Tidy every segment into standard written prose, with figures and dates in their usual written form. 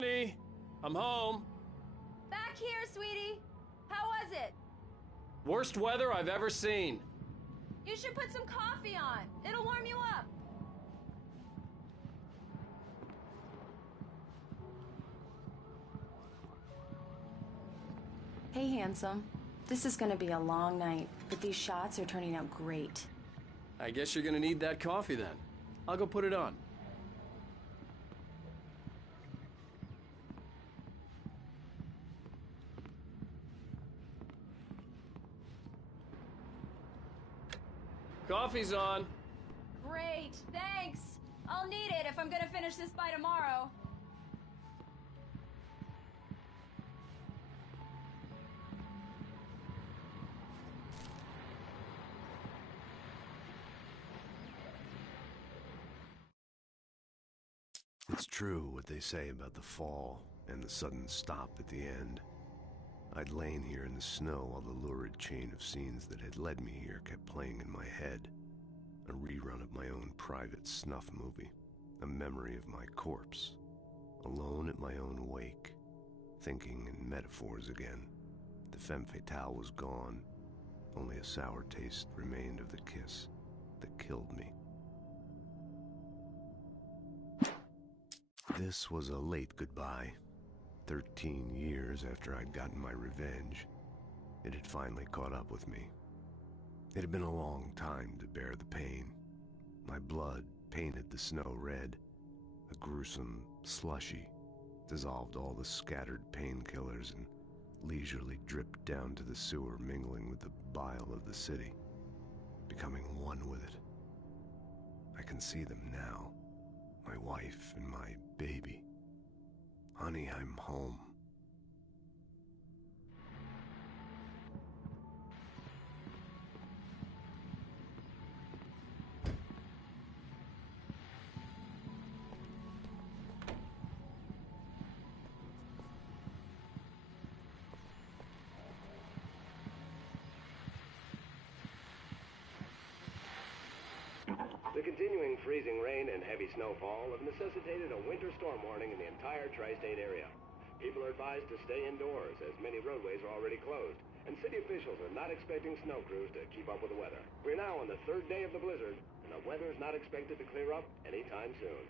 Honey, I'm home. Back here, sweetie. How was it? Worst weather I've ever seen. You should put some coffee on. It'll warm you up. Hey, handsome. This is gonna be a long night, but these shots are turning out great. I guess you're gonna need that coffee then. I'll go put it on. Coffee's on. Great, thanks. I'll need it if I'm gonna finish this by tomorrow. It's true what they say about the fall and the sudden stop at the end. I'd lain here in the snow while the lurid chain of scenes that had led me here kept playing in my head. A rerun of my own private snuff movie. A memory of my corpse. Alone at my own wake. Thinking in metaphors again. The femme fatale was gone. Only a sour taste remained of the kiss that killed me. This was a late goodbye. 13 years after I'd gotten my revenge, it had finally caught up with me. It had been a long time to bear the pain. My blood painted the snow red. A gruesome slushy dissolved all the scattered painkillers and leisurely dripped down to the sewer, mingling with the bile of the city, becoming one with it. I can see them now. My wife and my baby. Honey, I'm home. The continuing freezing rain and heavy snowfall have necessitated a winter storm warning in the entire tri-state area. People are advised to stay indoors as many roadways are already closed, and city officials are not expecting snow crews to keep up with the weather. We're now on the third day of the blizzard, and the weather is not expected to clear up anytime soon.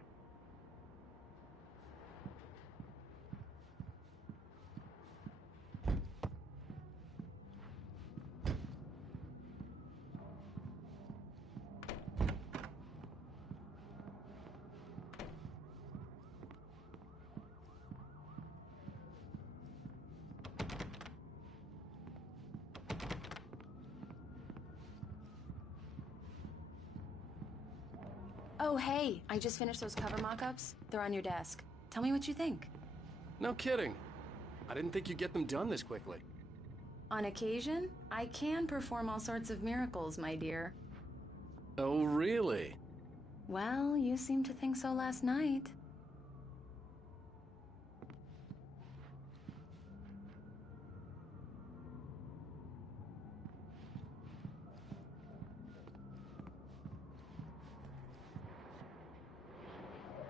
Oh, hey, I just finished those cover mock-ups. They're on your desk. Tell me what you think. No kidding. I didn't think you'd get them done this quickly. On occasion, I can perform all sorts of miracles, my dear. Oh, really? Well, you seemed to think so last night.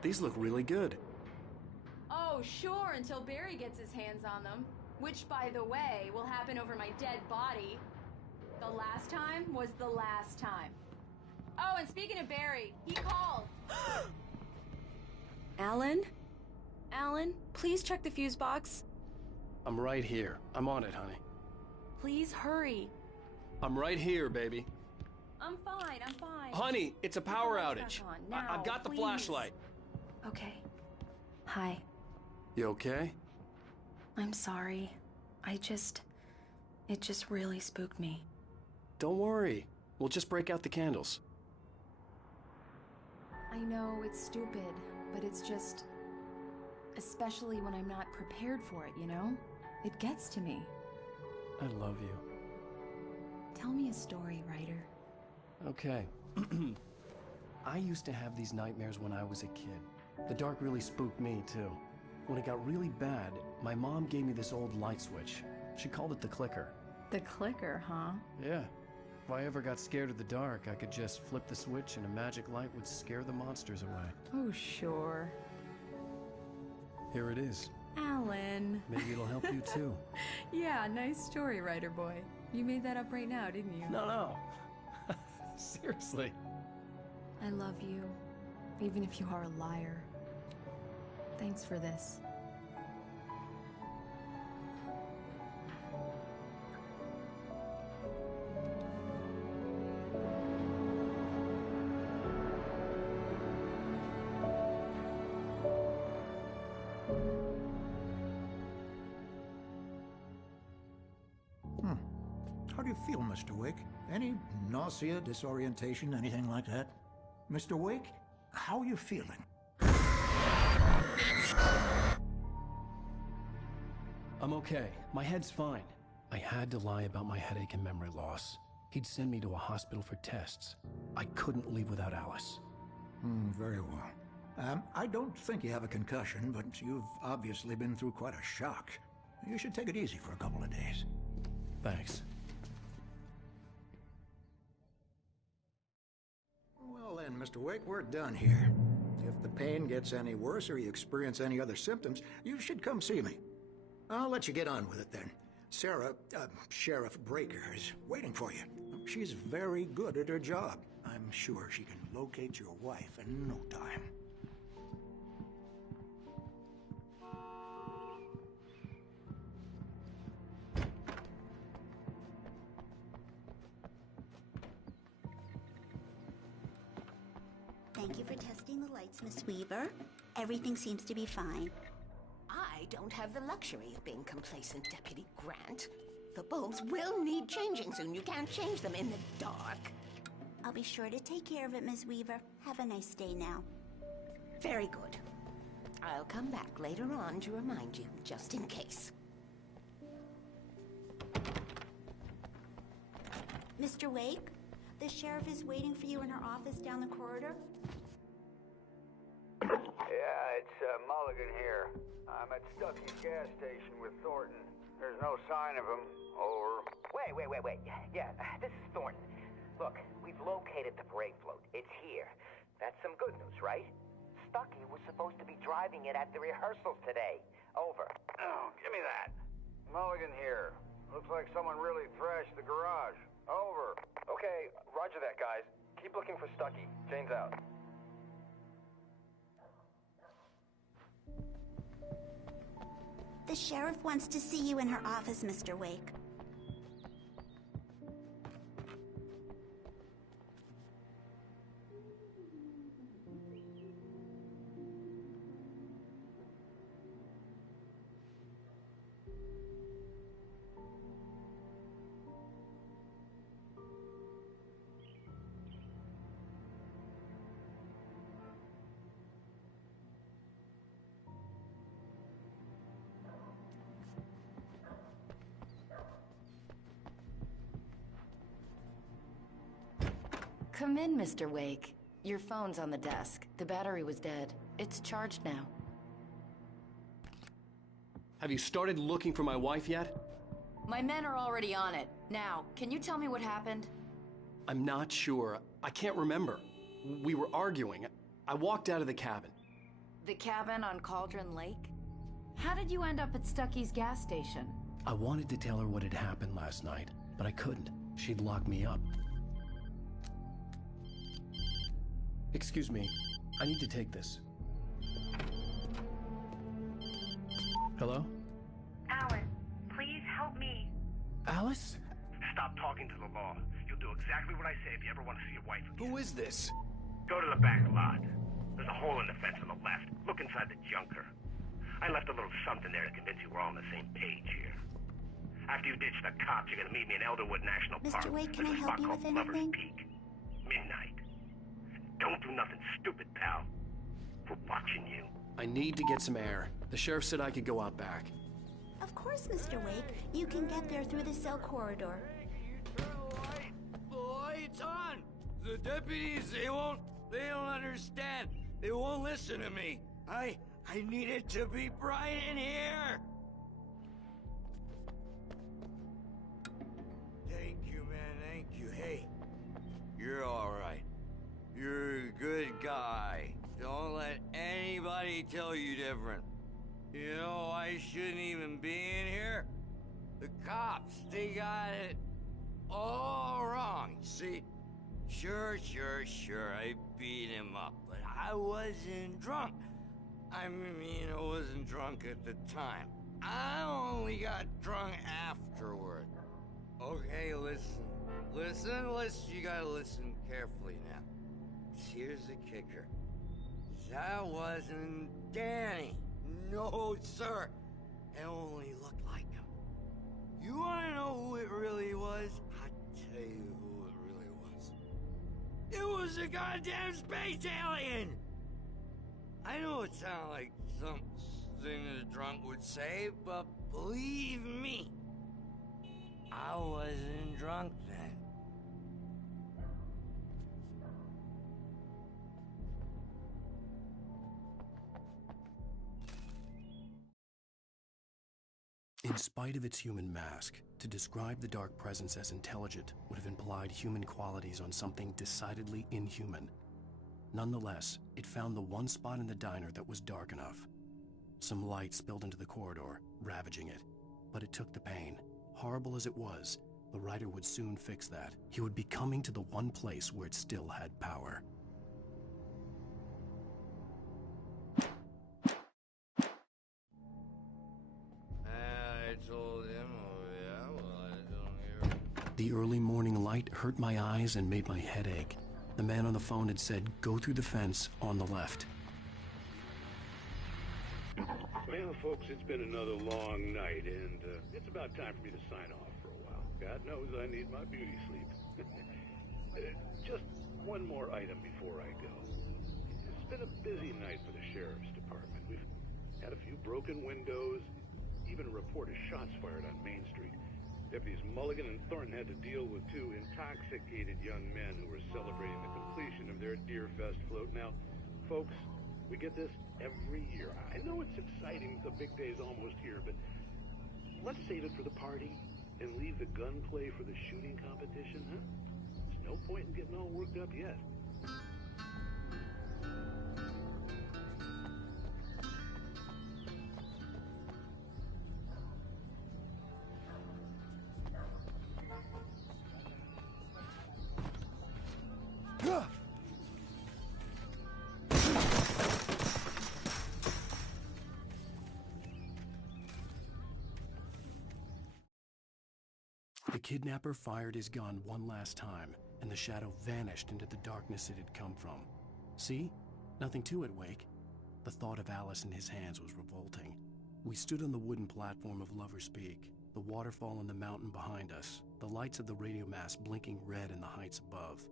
These look really good. Oh, sure, until Barry gets his hands on them. Which, by the way, will happen over my dead body. The last time was the last time. Oh, and speaking of Barry, he called. Alan? Alan, please check the fuse box. I'm right here. I'm on it, honey. Please hurry. I'm right here, baby. I'm fine, I'm fine. Honey, it's a power Put the lights outage. back on now, I've got the please. flashlight. Okay. Hi. You okay? I'm sorry. It just really spooked me. Don't worry. We'll just break out the candles. I know it's stupid, but it's just... especially when I'm not prepared for it, you know? It gets to me. I love you. Tell me a story, writer. Okay. I used to have these nightmares when I was a kid. The dark really spooked me, too. When it got really bad, my mom gave me this old light switch. She called it the clicker. The clicker, huh? Yeah. If I ever got scared of the dark, I could just flip the switch and a magic light would scare the monsters away. Oh, sure. Here it is. Alan. Maybe it'll help you too. Yeah, nice story, writer boy. You made that up right now, didn't you? No. Seriously. I love you, even if you are a liar. Thanks for this. How do you feel, Mr. Wake? Any nausea, disorientation, anything like that? Mr. Wake, how are you feeling? I'm okay. My head's fine. I had to lie about my headache and memory loss. He'd send me to a hospital for tests. I couldn't leave without Alice. Very well. I don't think you have a concussion, but you've obviously been through quite a shock. You should take it easy for a couple of days. Thanks. Well then, Mr. Wake, we're done here. If the pain gets any worse or you experience any other symptoms, you should come see me. I'll let you get on with it then. Sarah, Sheriff Breaker, is waiting for you. She's very good at her job. I'm sure she can locate your wife in no time. Thank you for testing the lights, Miss Weaver. Everything seems to be fine. I don't have the luxury of being complacent, Deputy Grant. The bulbs will need changing soon. You can't change them in the dark. I'll be sure to take care of it, Miss Weaver. Have a nice day now. Very good. I'll come back later on to remind you, just in case. Mr. Wake, the sheriff is waiting for you in her office down the corridor. Yeah, it's Mulligan here. I'm at Stucky's gas station with Thornton. There's no sign of him. Over. Wait. Yeah, this is Thornton. Look, we've located the parade float. It's here. That's some good news, right? Stucky was supposed to be driving it at the rehearsals today. Over. Oh, give me that. Mulligan here. Looks like someone really thrashed the garage. Over. Okay, roger that, guys. Keep looking for Stucky. Jane's out. The sheriff wants to see you in her office, Mr. Wake. Come in, Mr. Wake. Your phone's on the desk. The battery was dead. It's charged now. Have you started looking for my wife yet? My men are already on it. Now, can you tell me what happened? I'm not sure. I can't remember. We were arguing. I walked out of the cabin. The cabin on Cauldron Lake? How did you end up at Stucky's gas station? I wanted to tell her what had happened last night, but I couldn't. She'd lock me up. Excuse me. I need to take this. Hello? Alan, please help me. Alice? Stop talking to the law. You'll do exactly what I say if you ever want to see your wife again. Who is this? Go to the back lot. There's a hole in the fence on the left. Look inside the junker. I left a little something there to convince you we're all on the same page here. After you ditch the cops, you're gonna meet me in Elderwood National Park. Mr. Wake, can I There's a help spot you called with Lover's anything? Peak. Midnight. Don't do nothing stupid, pal. We're watching you. I need to get some air. The sheriff said I could go out back. Of course, Mr. Wake. You can get there through the cell corridor. The light's on! The deputies, they don't understand. They won't listen to me. I need it to be bright in here! Thank you, man, thank you. Hey, you're alright. You're a good guy. Don't let anybody tell you different. You know, I shouldn't even be in here. The cops, they got it all wrong, see? Sure, I beat him up, but I wasn't drunk. I mean, I wasn't drunk at the time. I only got drunk afterward. Okay, listen, you gotta listen carefully now. Here's the kicker. That wasn't Danny. No, sir. It only looked like him. You wanna know who it really was? I'll tell you who it really was. It was a goddamn space alien! I know it sounds like something a drunk would say, but believe me, I wasn't drunk then. In spite of its human mask, to describe the dark presence as intelligent would have implied human qualities on something decidedly inhuman. Nonetheless, it found the one spot in the diner that was dark enough. Some light spilled into the corridor, ravaging it. But it took the pain. Horrible as it was, the writer would soon fix that. He would be coming to the one place where it still had power. I told him, oh yeah, well, I don't hear. The early morning light hurt my eyes and made my head ache. The man on the phone had said, go through the fence on the left. Well, folks, it's been another long night, and it's about time for me to sign off for a while. God knows I need my beauty sleep. Just one more item before I go. It's been a busy night for the Sheriff's Department. We've had a few broken windows, even a report of shots fired on Main Street. Deputies Mulligan and Thornton had to deal with two intoxicated young men who were celebrating the completion of their Deerfest float. Now, folks, we get this every year. I know it's exciting, the big day's almost here, but let's save it for the party and leave the gunplay for the shooting competition, huh? There's no point in getting all worked up yet. The kidnapper fired his gun one last time, and the shadow vanished into the darkness it had come from. See? Nothing to it, Wake. The thought of Alice in his hands was revolting. We stood on the wooden platform of Lover's Peak, the waterfall on the mountain behind us, the lights of the radio mast blinking red in the heights above.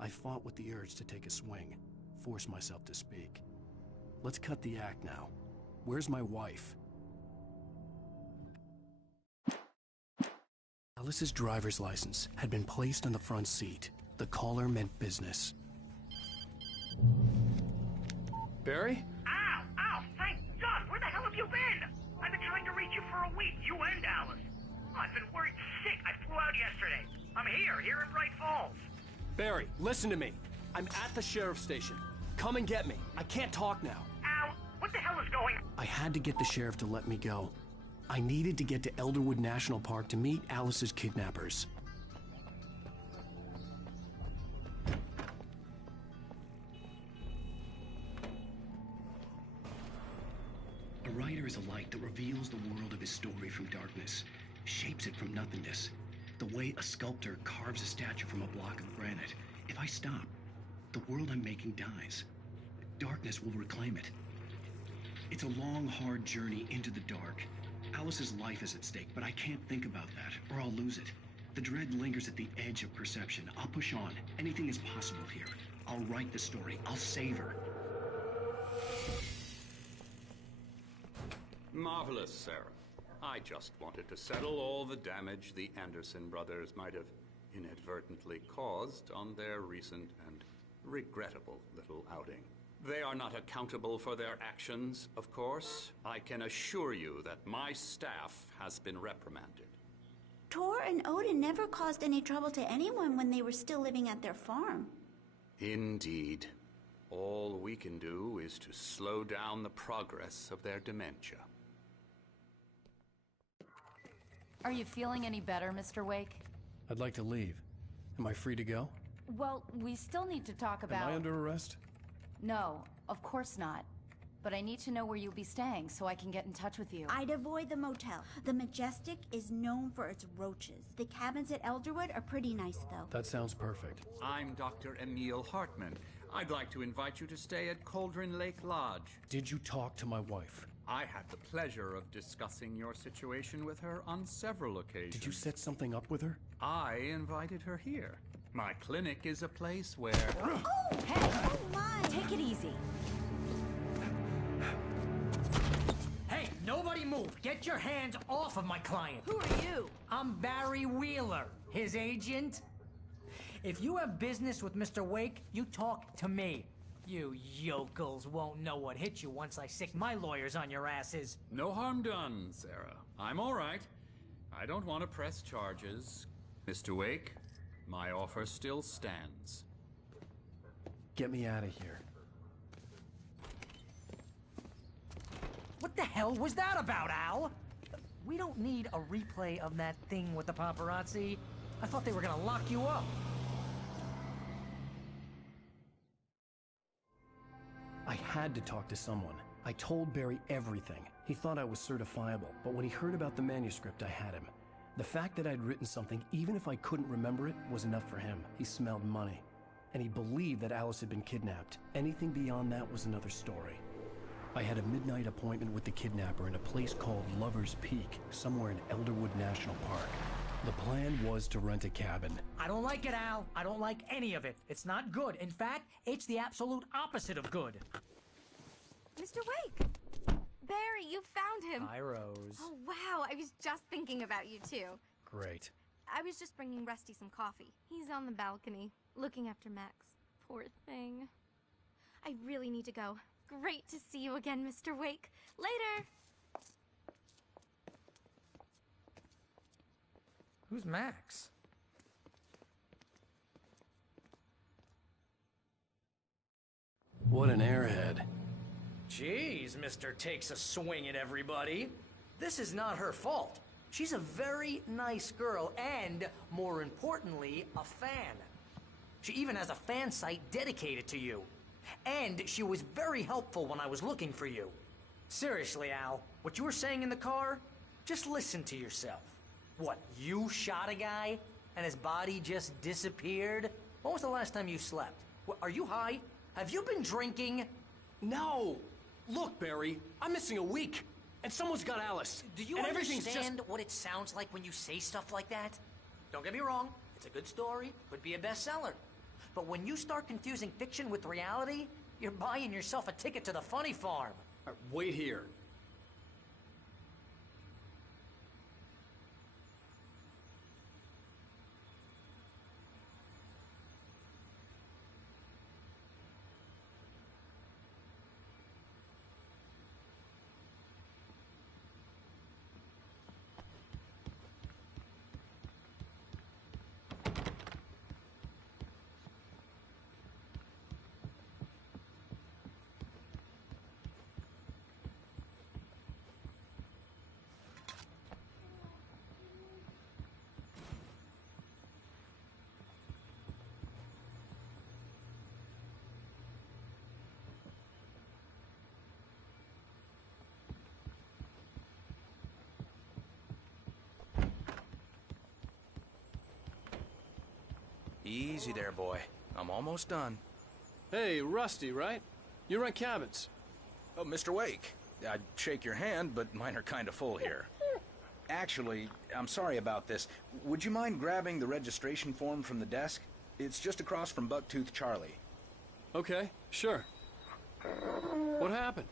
I fought with the urge to take a swing, force myself to speak. Let's cut the act now. Where's my wife? Alice's driver's license had been placed on the front seat. The caller meant business. Barry? Ow! Ow! Thank God! Where the hell have you been? I've been trying to reach you for a week, you and Alice. I've been worried sick. I flew out yesterday. I'm here in Bright Falls. Barry, listen to me. I'm at the sheriff's station. Come and get me. I can't talk now. Ow! What the hell is going on? I had to get the sheriff to let me go. I needed to get to Elderwood National Park to meet Alice's kidnappers. A writer is a light that reveals the world of his story from darkness, shapes it from nothingness. The way a sculptor carves a statue from a block of granite. If I stop, the world I'm making dies. Darkness will reclaim it. It's a long, hard journey into the dark. Alice's life is at stake, but I can't think about that, or I'll lose it. The dread lingers at the edge of perception. I'll push on. Anything is possible here. I'll write the story. I'll save her. Marvelous, Sarah. I just wanted to settle all the damage the Anderson brothers might have inadvertently caused on their recent and regrettable little outing. They are not accountable for their actions, of course. I can assure you that my staff has been reprimanded. Tor and Odin never caused any trouble to anyone when they were still living at their farm. Indeed. All we can do is to slow down the progress of their dementia. Are you feeling any better, Mr. Wake? I'd like to leave. Am I free to go? Well, we still need to talk about... Am I under arrest? No, of course not. But I need to know where you'll be staying so I can get in touch with you. I'd avoid the motel. The Majestic is known for its roaches. The cabins at Elderwood are pretty nice, though. That sounds perfect. I'm Dr. Emil Hartman. I'd like to invite you to stay at Cauldron Lake Lodge. Did you talk to my wife? I had the pleasure of discussing your situation with her on several occasions. Did you set something up with her? I invited her here. My clinic is a place where... Oh! Hey! Oh, my! Take it easy. Hey, nobody move! Get your hands off of my client! Who are you? I'm Barry Wheeler, his agent. If you have business with Mr. Wake, you talk to me. You yokels won't know what hit you once I sick my lawyers on your asses. No harm done, Sarah. I'm all right. I don't want to press charges. Mr. Wake, my offer still stands. Get me out of here. What the hell was that about, Al? We don't need a replay of that thing with the paparazzi. I thought they were gonna lock you up. I had to talk to someone. I told Barry everything. He thought I was certifiable, but when he heard about the manuscript, I had him. The fact that I'd written something, even if I couldn't remember it, was enough for him. He smelled money. And he believed that Alice had been kidnapped. Anything beyond that was another story. I had a midnight appointment with the kidnapper in a place called Lover's Peak, somewhere in Elderwood National Park. The plan was to rent a cabin. I don't like it, Al. I don't like any of it. It's not good. In fact, it's the absolute opposite of good. Mr. Wake! Barry, you found him! Hi, Rose. Oh, wow. I was just thinking about you, too. Great. I was just bringing Rusty some coffee. He's on the balcony, looking after Max. Poor thing. I really need to go. Great to see you again, Mr. Wake. Later! Who's Max? What an airhead. Jeez, Mr. Takes a swing at everybody. This is not her fault. She's a very nice girl and, more importantly, a fan. She even has a fan site dedicated to you. And she was very helpful when I was looking for you. Seriously, Al, what you were saying in the car, just listen to yourself. What, you shot a guy and his body just disappeared? When was the last time you slept? What, are you high? Have you been drinking? No! Look, Barry, I'm missing a week. And someone's got Alice. Do you understand what it sounds like when you say stuff like that? Don't get me wrong, it's a good story, could be a bestseller. But when you start confusing fiction with reality, you're buying yourself a ticket to the funny farm. Wait here. Easy there, boy. I'm almost done. Hey, Rusty, right? You rent cabins. Oh, Mr. Wake. I'd shake your hand, but mine are kind of full here. Actually, I'm sorry about this. Would you mind grabbing the registration form from the desk? It's just across from Bucktooth Charlie. Okay, sure. What happened?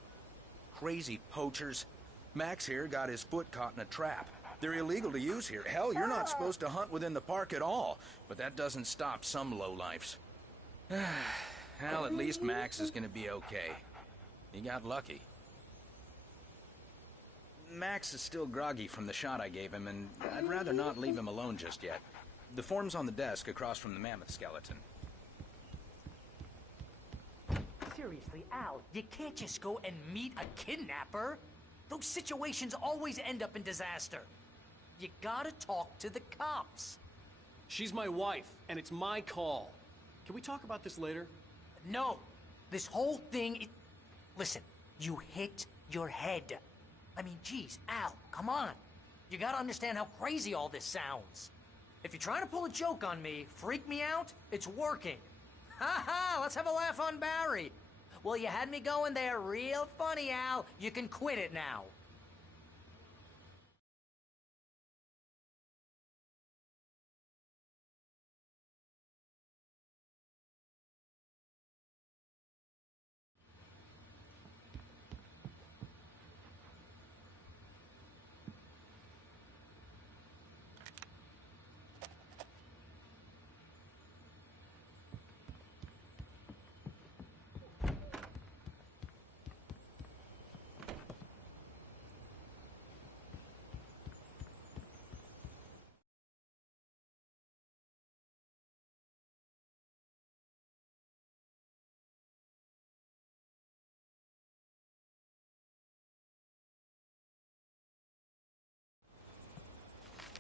Crazy poachers. Max here got his foot caught in a trap. They're illegal to use here. Hell, you're not supposed to hunt within the park at all. But that doesn't stop some lowlifes. Well, at least Max is gonna be okay. He got lucky. Max is still groggy from the shot I gave him, and I'd rather not leave him alone just yet. The form's on the desk across from the mammoth skeleton. seriously, Al, you can't just go and meet a kidnapper. Those situations always end up in disaster. You gotta talk to the cops. She's my wife, and it's my call. Can we talk about this later? No. This whole thing... Listen, you hit your head. I mean, geez, Al, come on. You gotta understand how crazy all this sounds. If you're trying to pull a joke on me, freak me out, it's working. Ha ha, let's have a laugh on Barry. Well, you had me going there real funny, Al. You can quit it now.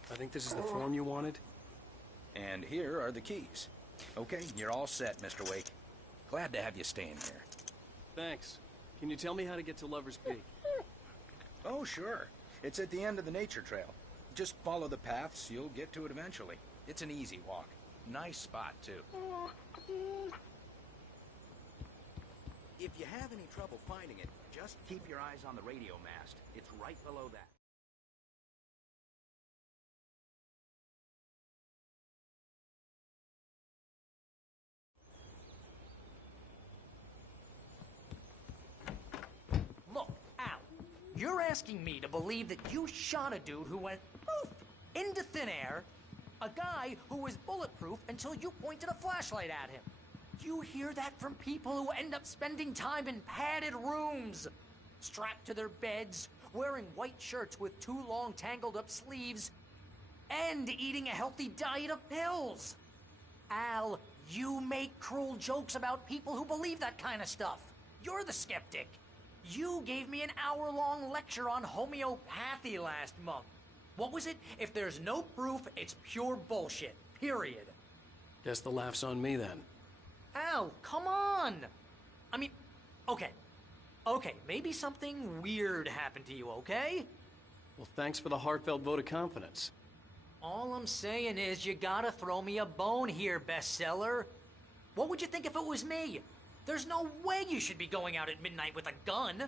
I think this is the form you wanted. And here are the keys. Okay, you're all set, Mr. Wake. Glad to have you staying here. Thanks. Can you tell me how to get to Lover's Peak? Oh, sure. It's at the end of the nature trail. Just follow the paths, you'll get to it eventually. It's an easy walk. Nice spot, too. If you have any trouble finding it, just keep your eyes on the radio mast. It's right below that. Look, Al, you're asking me to believe that you shot a dude who went poof into thin air, a guy who was bulletproof until you pointed a flashlight at him. You hear that from people who end up spending time in padded rooms, strapped to their beds, wearing white shirts with too long tangled up sleeves, and eating a healthy diet of pills. Al, you make cruel jokes about people who believe that kind of stuff. You're the skeptic. You gave me an hour-long lecture on homeopathy last month. What was it? If there's no proof, it's pure bullshit. Period. Guess the laugh's on me then. Al, come on! I mean, okay, maybe something weird happened to you, okay? Well, thanks for the heartfelt vote of confidence. All I'm saying is you gotta throw me a bone here, bestseller. What would you think if it was me? There's no way you should be going out at midnight with a gun.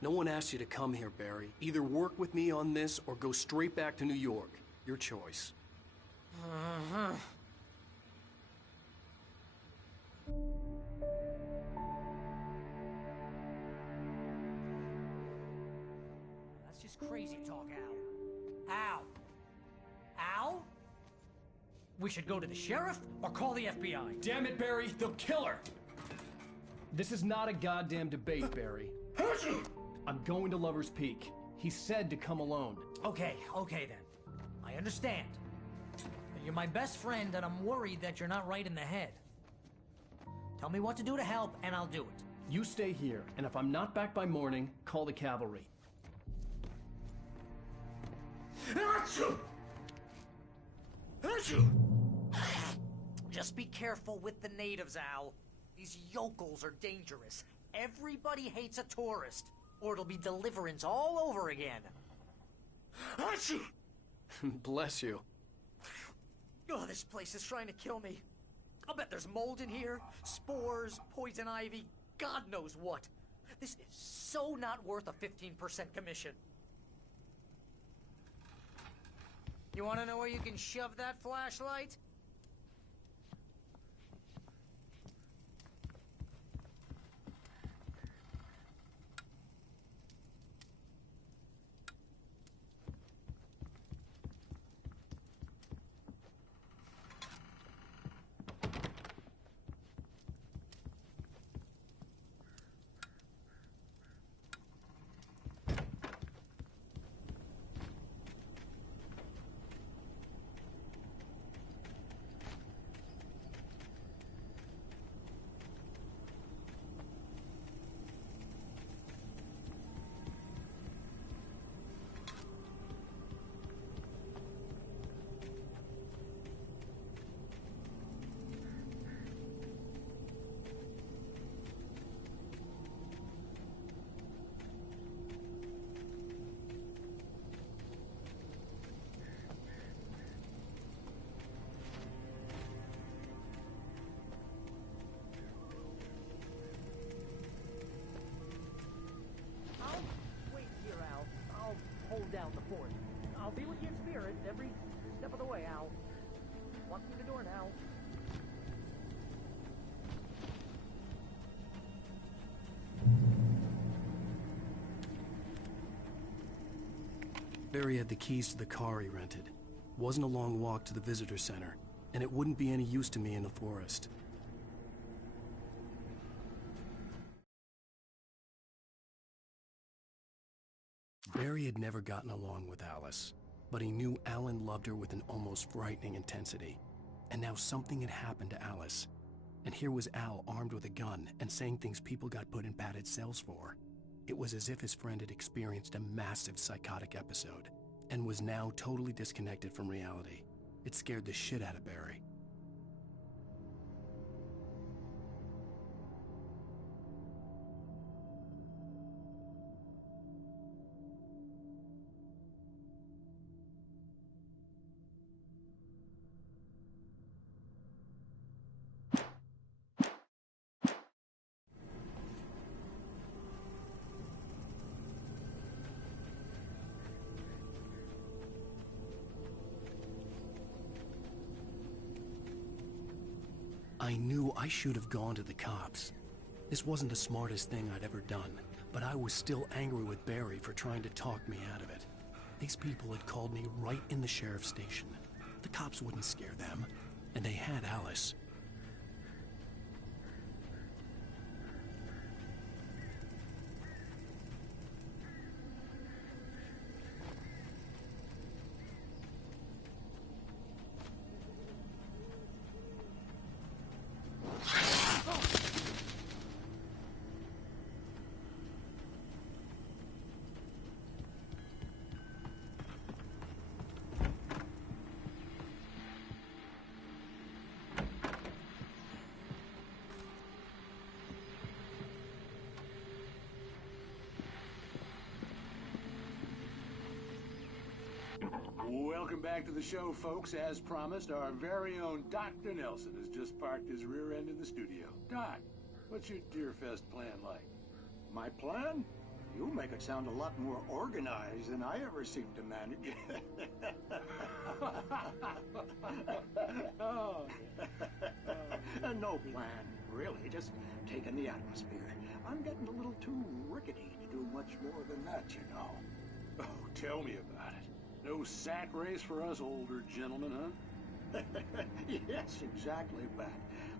No one asked you to come here, Barry. Either work with me on this or go straight back to New York. Your choice. That's just crazy talk, Al. Al? Al? We should go to the sheriff or call the FBI. Damn it, Barry, they'll kill her! This is not a goddamn debate, Barry. I'm going to Lover's Peak. He said to come alone. Okay then. I understand. You're my best friend, and I'm worried that you're not right in the head. Tell me what to do to help, and I'll do it. You stay here, and if I'm not back by morning, call the cavalry. Just be careful with the natives, Al. These yokels are dangerous. Everybody hates a tourist, or it'll be Deliverance all over again. Bless you. Oh, this place is trying to kill me. I'll bet there's mold in here, spores, poison ivy, God knows what. This is so not worth a 15% commission. You want to know where you can shove that flashlight? Barry had the keys to the car he rented. Wasn't a long walk to the visitor center, and it wouldn't be any use to me in the forest. Barry had never gotten along with Alice, but he knew Alan loved her with an almost frightening intensity. And now something had happened to Alice. And here was Al armed with a gun and saying things people got put in padded cells for. It was as if his friend had experienced a massive psychotic episode and was now totally disconnected from reality. It scared the shit out of Barry. I knew I should have gone to the cops. This wasn't the smartest thing I'd ever done, but I was still angry with Barry for trying to talk me out of it. These people had called me right in the sheriff's station. The cops wouldn't scare them, and they had Alice. Welcome back to the show, folks. As promised, our very own Dr. Nelson has just parked his rear end in the studio. Doc, what's your Deerfest plan like? My plan? You make it sound a lot more organized than I ever seem to manage. Oh. No plan, really. Just taking the atmosphere. I'm getting a little too rickety to do much more than that, you know. Oh, tell me about it. No sack race for us older gentlemen, huh? Yes, exactly, Pat.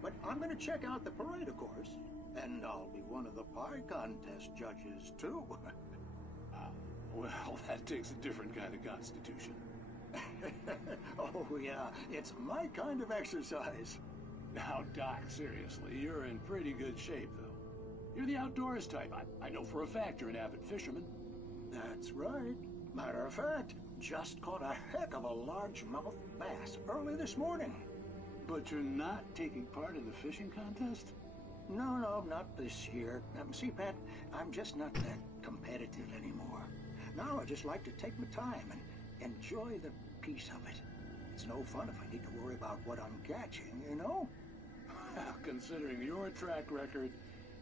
But I'm going to check out the parade, of course. And I'll be one of the pie contest judges, too. Well, that takes a different kind of constitution. Oh, yeah. It's my kind of exercise. Now, Doc, seriously, you're in pretty good shape, though. You're the outdoors type. I know for a fact you're an avid fisherman. That's right. Matter of fact, just caught a heck of a largemouth bass early this morning. But you're not taking part in the fishing contest? No, not this year. See, Pat, I'm just not that competitive anymore. Now I just like to take my time and enjoy the peace of it. It's no fun if I need to worry about what I'm catching, you know? Well, considering your track record,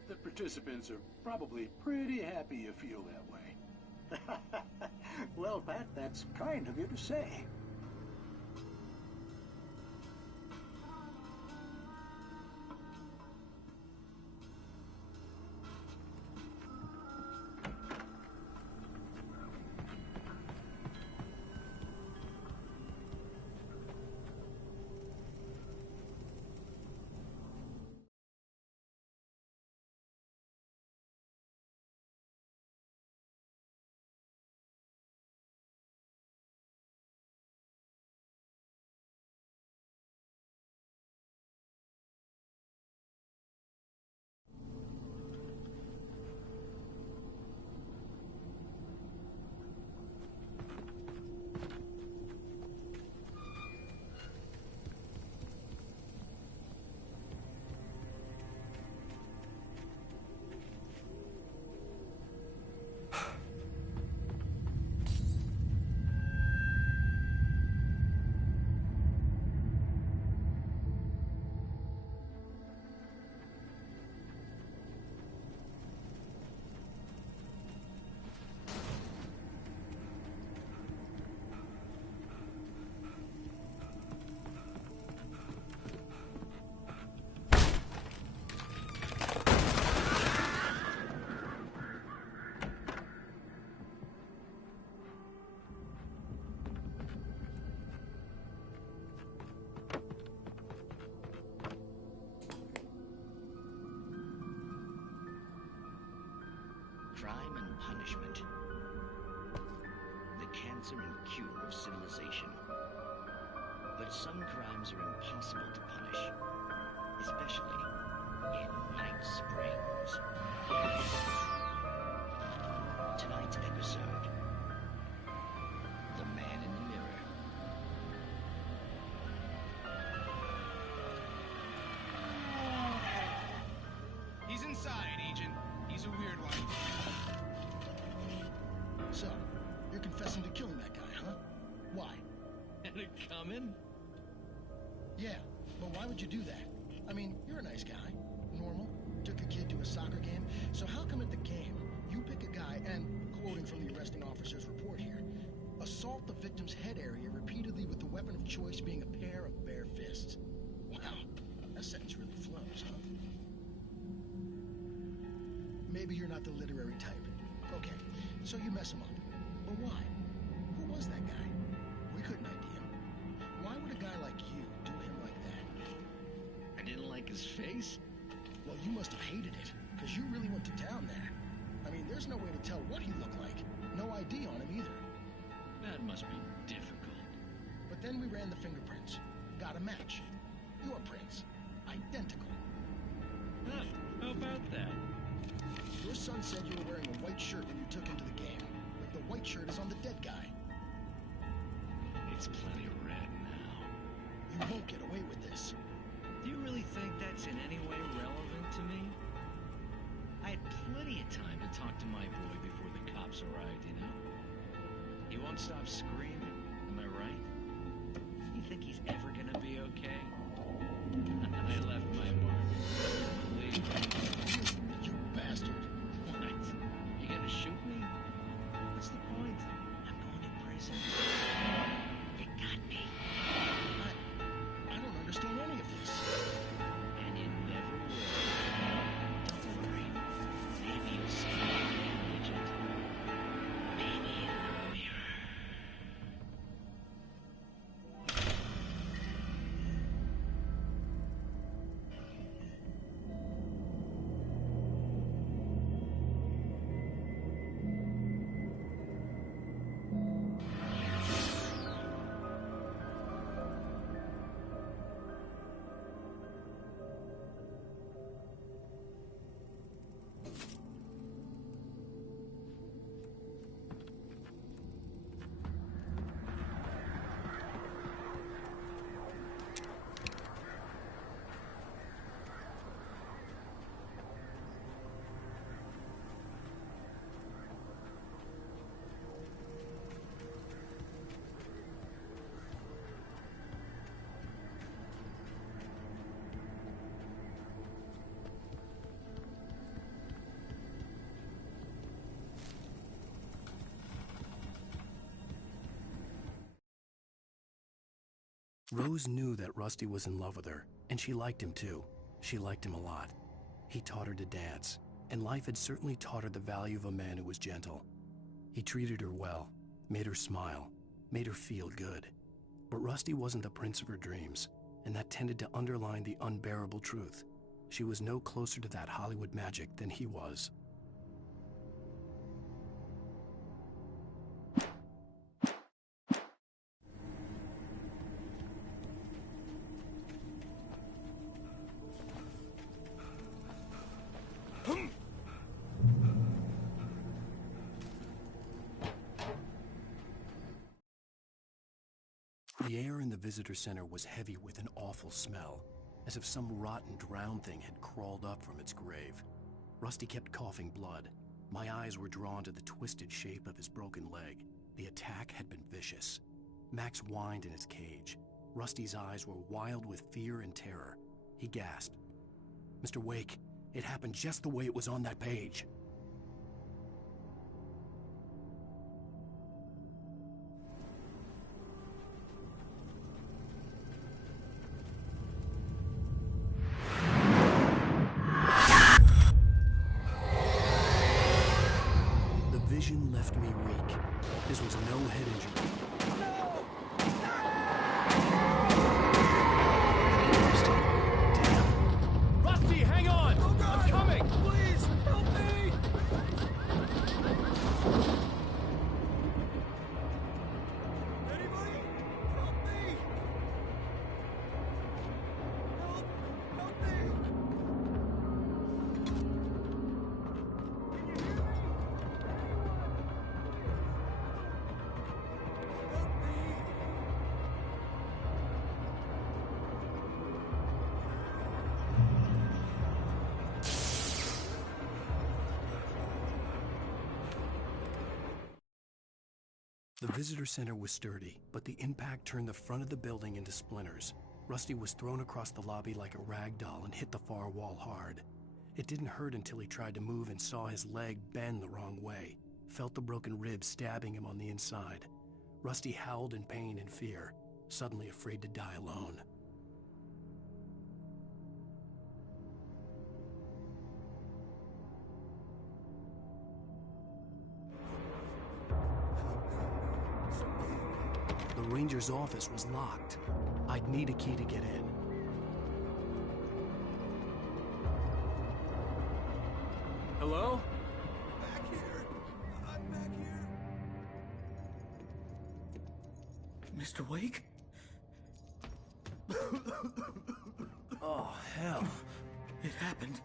the participants are probably pretty happy you feel that way. Well, Pat, that's kind of you to say. crime and punishment. The cancer and cure of civilization. But some crimes are impossible to punish, especially in Night Springs. Tonight's episode, The Man in the Mirror. He's inside, Agent. He's a weird one. So, you're confessing to killing that guy, huh? Why? Had it coming? Yeah, but why would you do that? I mean, you're a nice guy. Normal. Took a kid to a soccer game. So how come at the game, you pick a guy and, quoting from the arresting officer's report here, assault the victim's head area repeatedly with the weapon of choice being a pair of bare fists? Wow, that sentence really flows, huh? Maybe you're not the literary type. Okay, so you mess him up. But why? Who was that guy? We couldn't ID him. Why would a guy like you do him like that? I didn't like his face? Well, you must have hated it, because you really went to town there. I mean, there's no way to tell what he looked like. No ID on him either. That must be difficult. But then we ran the fingerprints. Got a match. Your prints. Identical. Huh, how about that? Your son said you were wearing a white shirt when you took him to the game. The white shirt is on the dead guy. It's plenty red now. You won't get away with this. Do you really think that's in any way relevant to me? I had plenty of time to talk to my boy before the cops arrived, you know? He won't stop screaming, am I right? You think he's ever gonna be okay? I left my mark. Believe me. You bastard. What? You gonna shoot me? What's the point? I'm going to prison. You got me. I don't understand any of this. And you never will. Don't worry. Maybe you'll see me again, Agent. Maybe in the mirror. Rose knew that Rusty was in love with her, and she liked him too. She liked him a lot. He taught her to dance, and life had certainly taught her the value of a man who was gentle. He treated her well, made her smile, made her feel good. But Rusty wasn't the prince of her dreams, and that tended to underline the unbearable truth. She was no closer to that Hollywood magic than he was. The air in the visitor center was heavy with an awful smell, as if some rotten drowned thing had crawled up from its grave. Rusty kept coughing blood. My eyes were drawn to the twisted shape of his broken leg. The attack had been vicious. Max whined in his cage. Rusty's eyes were wild with fear and terror. He gasped. "Mr. Wake, it happened just the way it was on that page." Vision left me weak. This was no head injury. Damn. Rusty, hang on! Oh God. I'm coming! Please, help me! The visitor center was sturdy, but the impact turned the front of the building into splinters. Rusty was thrown across the lobby like a rag doll and hit the far wall hard. It didn't hurt until he tried to move and saw his leg bend the wrong way, felt the broken ribs stabbing him on the inside. Rusty howled in pain and fear, suddenly afraid to die alone. The ranger's office was locked. I'd need a key to get in. Hello? Back here! I'm back here! Mr. Wake? Oh, hell. It happened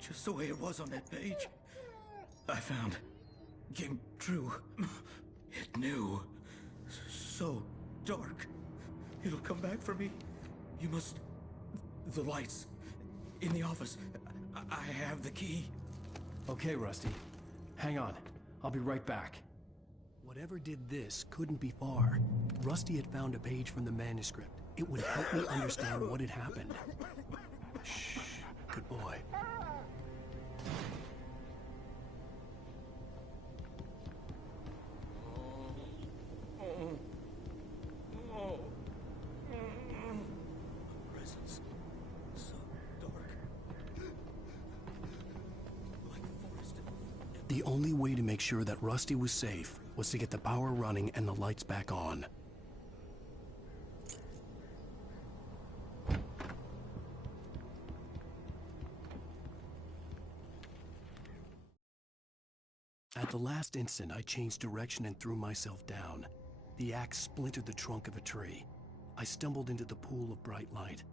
just the way it was on that page. I found. Came true. It knew. So dark. It'll come back for me. You must... The lights. In the office. I have the key. Okay, Rusty. Hang on. I'll be right back. Whatever did this couldn't be far. Rusty had found a page from the manuscript. It would help me understand what had happened. Shh. Good boy. Presence. So dark. Like a forest. The only way to make sure that Rusty was safe was to get the power running and the lights back on. At the last instant, I changed direction and threw myself down. The axe splintered the trunk of a tree. I stumbled into the pool of bright light.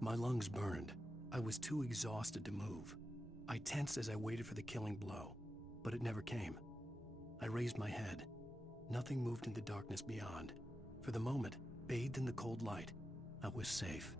My lungs burned. I was too exhausted to move. I tensed as I waited for the killing blow, but it never came. I raised my head. Nothing moved in the darkness beyond. For the moment, bathed in the cold light, I was safe.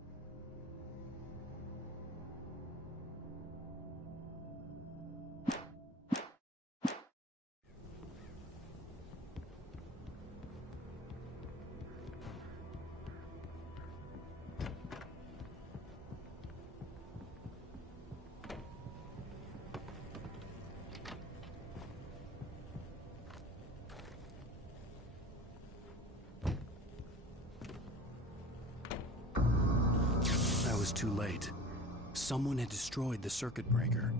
Too late. Someone had destroyed the circuit breaker.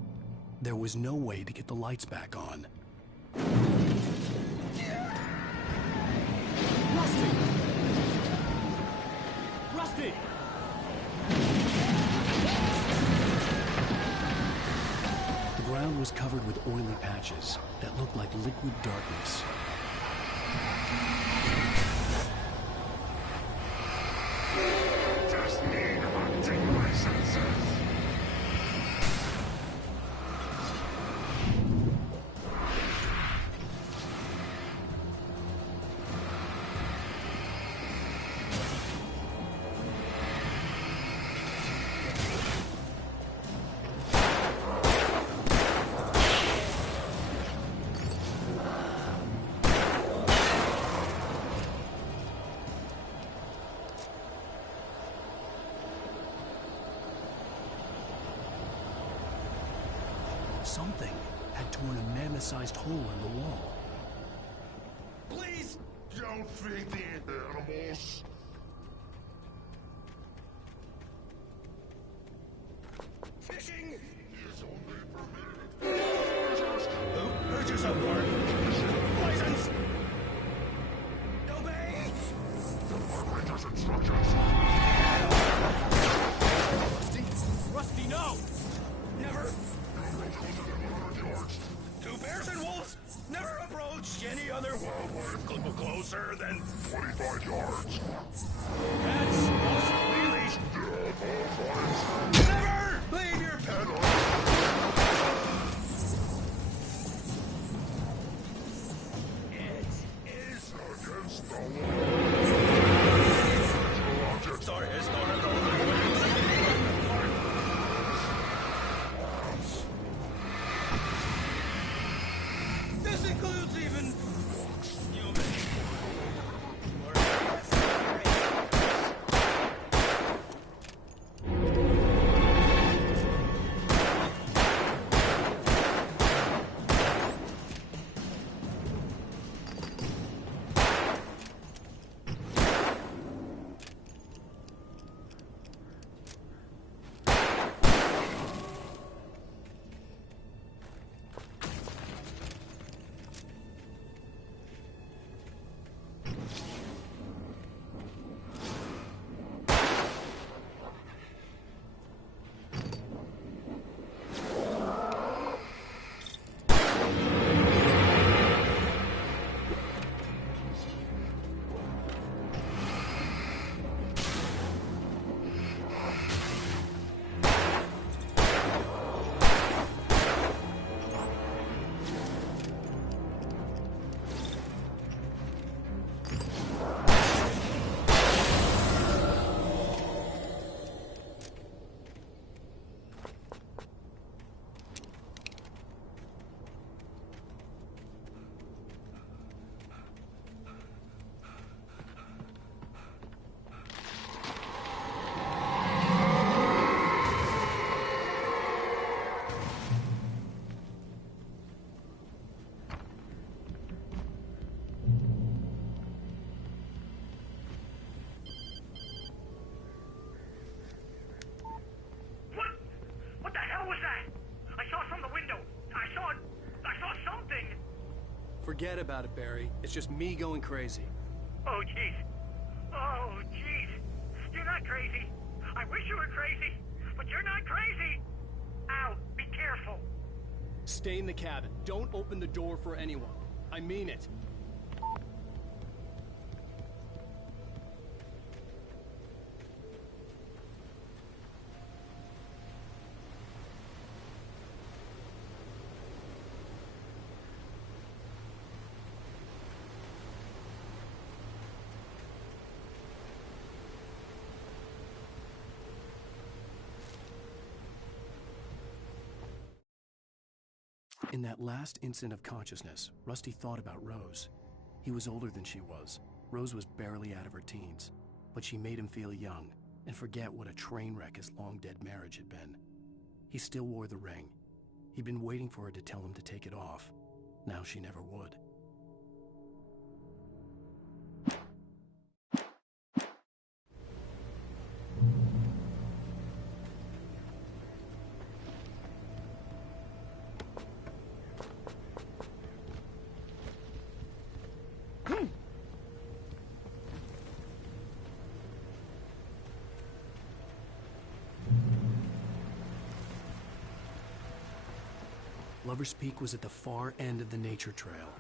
There was no way to get the lights back on. Rusty! Rusty! The ground was covered with oily patches that looked like liquid darkness. Something had torn a mammoth-sized hole in the wall. Please don't feed the animals. Fishing is only permitted. Who's your support? License. Obey. Operator's instructions. Rusty, no. Never. 2 bears and wolves never approach any other wildlife closer than 25 yards. That's most really. Never leave your pet It is against the law. Sorry, it's not This includes even human. Forget about it, Barry. It's just me going crazy. Oh, jeez. Oh, jeez. You're not crazy. I wish you were crazy, but you're not crazy. Ow, be careful. Stay in the cabin. Don't open the door for anyone. I mean it. In that last instant of consciousness, Rusty thought about Rose. He was older than she was. Rose was barely out of her teens, but she made him feel young and forget what a train wreck his long-dead marriage had been. He still wore the ring. He'd been waiting for her to tell him to take it off. Now she never would. Lover's Peak was at the far end of the nature trail.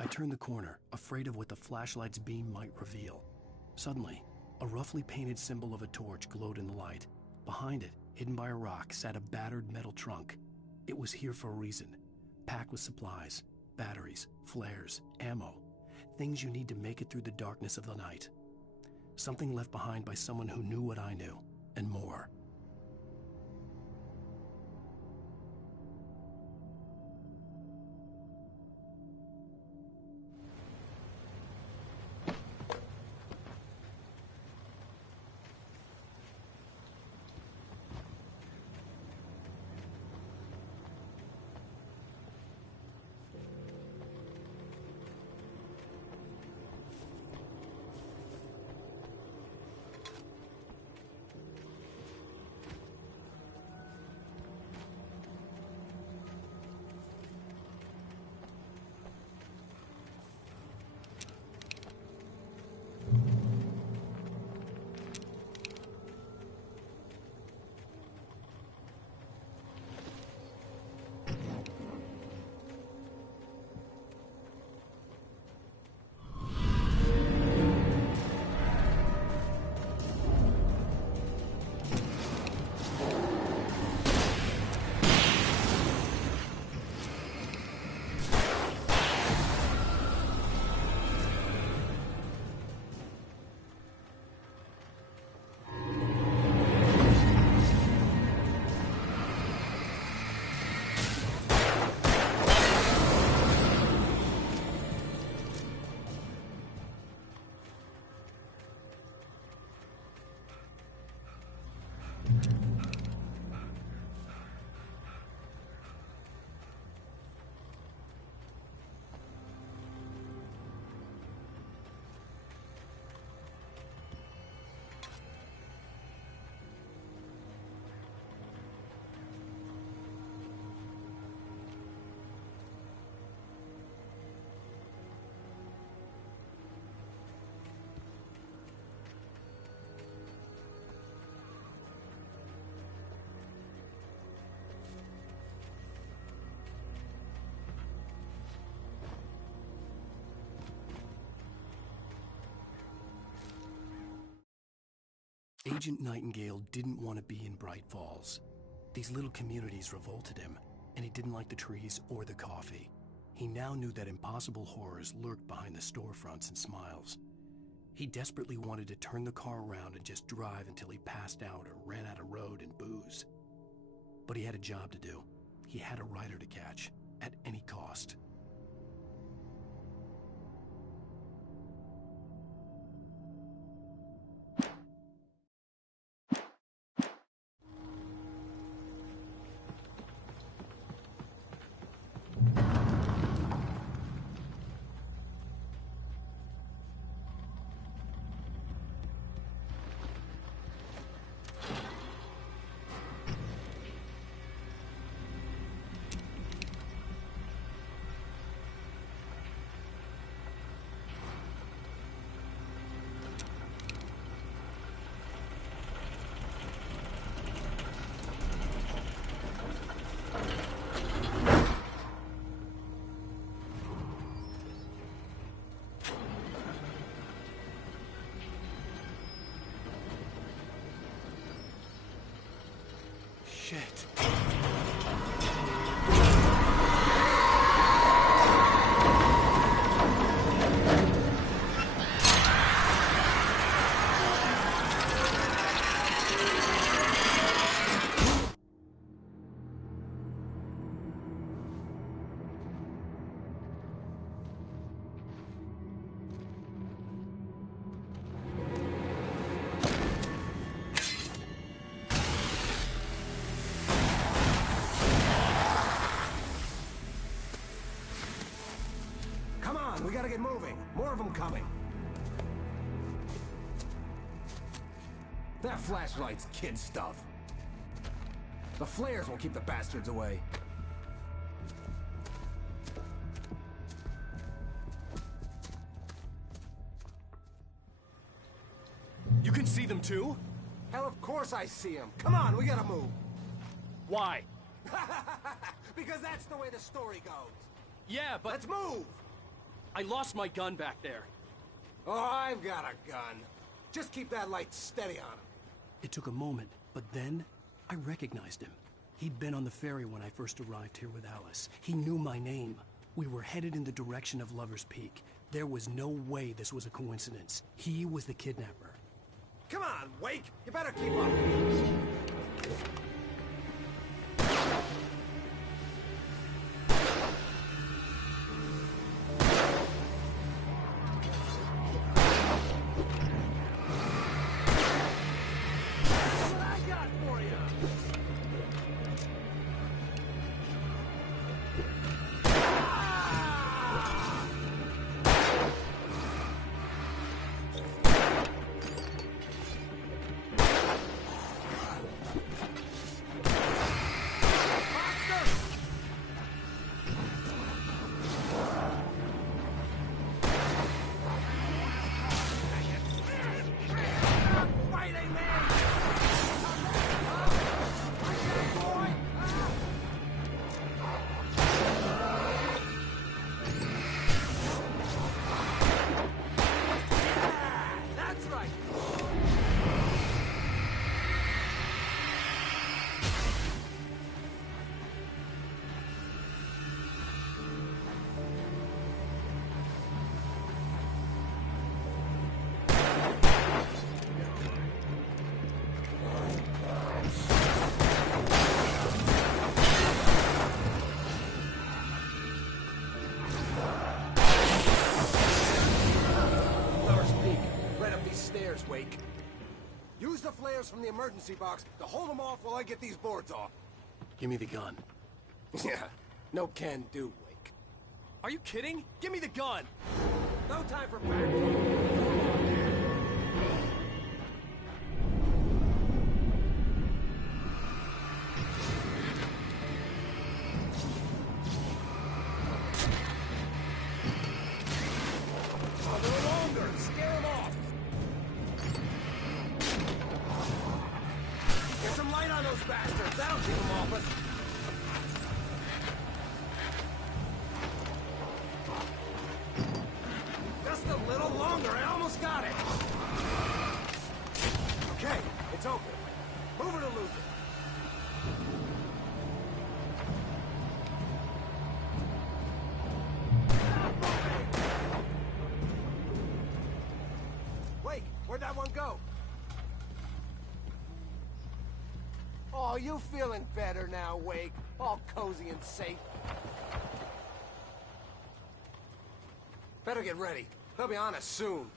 I turned the corner, afraid of what the flashlight's beam might reveal. Suddenly, a roughly painted symbol of a torch glowed in the light. Behind it, hidden by a rock, sat a battered metal trunk. It was here for a reason, packed with supplies, batteries, flares, ammo, things you need to make it through the darkness of the night. Something left behind by someone who knew what I knew, and more. Agent Nightingale didn't want to be in Bright Falls. These little communities revolted him, and he didn't like the trees or the coffee. He now knew that impossible horrors lurked behind the storefronts and smiles. He desperately wanted to turn the car around and just drive until he passed out or ran out of road and booze. But he had a job to do. He had a rider to catch, at any cost. Shit. We gotta get moving. More of them coming. That flashlight's kid stuff. The flares will keep the bastards away. You can see them too? Hell, of course I see them. Come on, we gotta move. Why? Because that's the way the story goes. Yeah, but... Let's move! I lost my gun back there. Oh, I've got a gun. Just keep that light steady on him. It took a moment, but then I recognized him. He'd been on the ferry when I first arrived here with Alice. He knew my name. We were headed in the direction of Lover's Peak. There was no way this was a coincidence. He was the kidnapper. Come on, Wake! You better keep up. Wake. Use the flares from the emergency box to hold them off while I get these boards off. Give me the gun. Yeah, no can do, Wake. Are you kidding? Give me the gun! No time for back. Where'd that one go? Oh, you feeling better now, Wake? All cozy and safe. Better get ready. They'll be on us soon.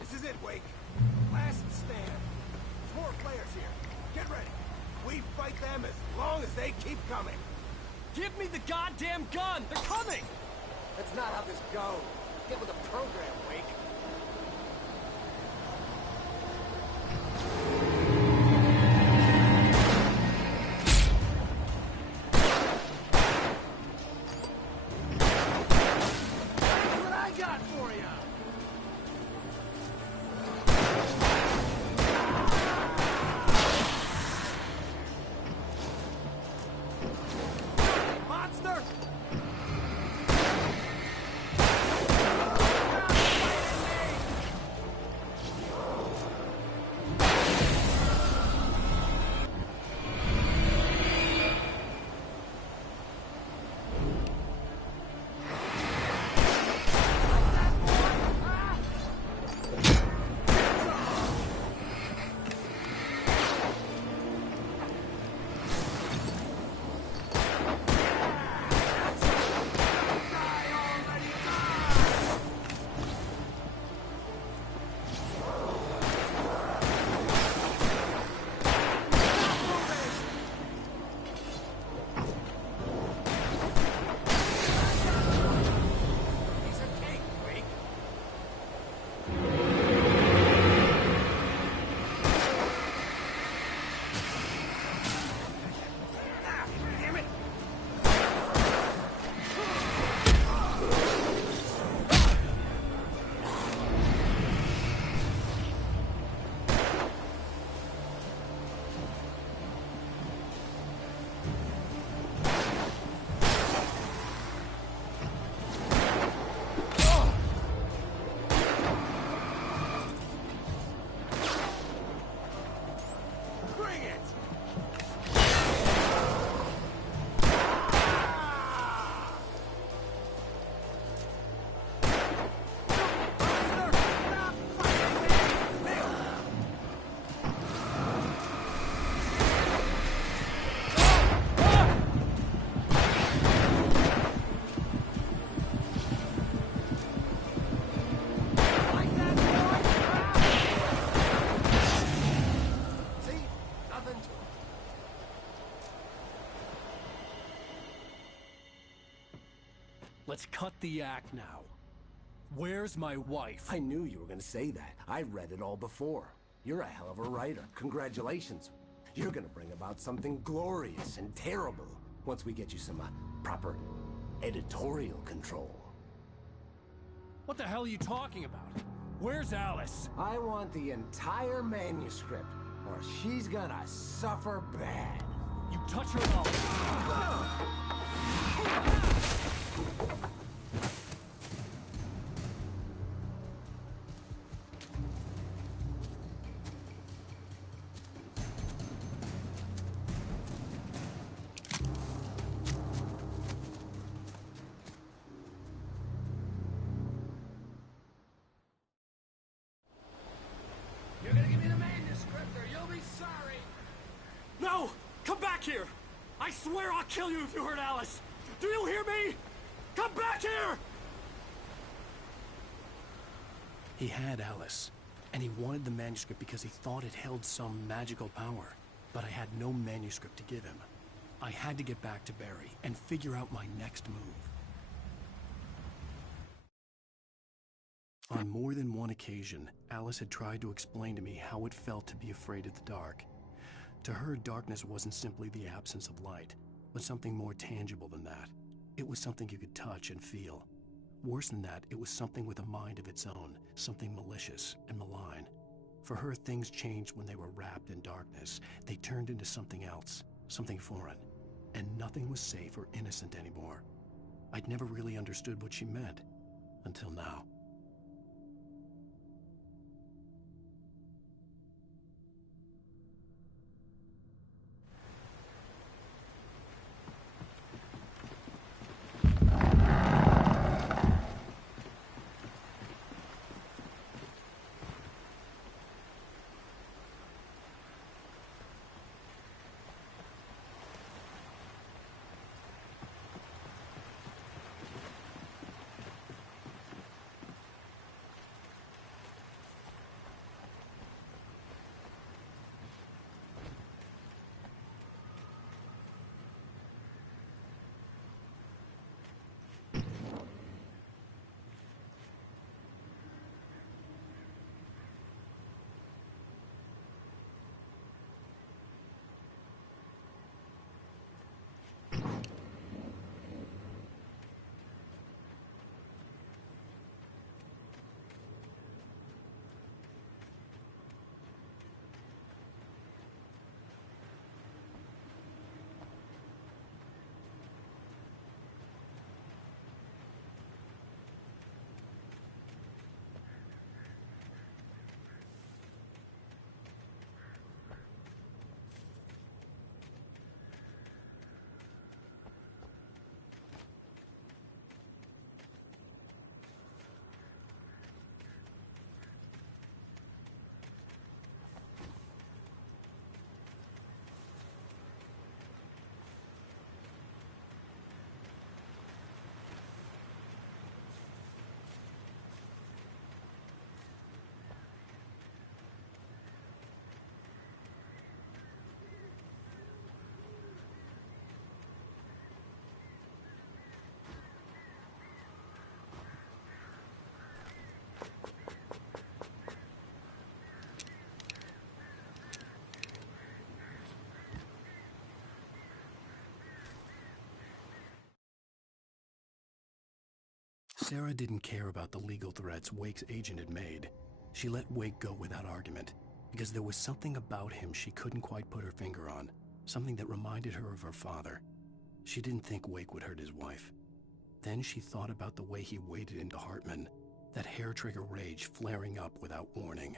This is it, Wake. Last stand. There's more players here. Get ready. We fight them as long as they keep coming. Give me the goddamn gun! They're coming! That's not how this goes. Get with the program, Wake. That's what I got for you! Monster! Let's cut the act now. Where's my wife? I knew you were gonna say that. I've read it all before. You're a hell of a writer. Congratulations. You're gonna bring about something glorious and terrible once we get you some proper editorial control. What the hell are you talking about? Where's Alice? I want the entire manuscript, or she's gonna suffer bad. You touch her and You're gonna give me the manuscript or you'll be sorry! No! Come back here! I swear I'll kill you if you hurt Alice! Do you hear me? Come back here! He had Alice, and he wanted the manuscript because he thought it held some magical power. But I had no manuscript to give him. I had to get back to Barry and figure out my next move. On more than one occasion, Alice had tried to explain to me how it felt to be afraid of the dark. To her, darkness wasn't simply the absence of light, but something more tangible than that. It was something you could touch and feel. Worse than that, it was something with a mind of its own, something malicious and malign. For her, things changed when they were wrapped in darkness. They turned into something else, something foreign, and nothing was safe or innocent anymore. I'd never really understood what she meant, until now. Sarah didn't care about the legal threats Wake's agent had made. She let Wake go without argument, because there was something about him she couldn't quite put her finger on, something that reminded her of her father. She didn't think Wake would hurt his wife. Then she thought about the way he waded into Hartman, that hair-trigger rage flaring up without warning.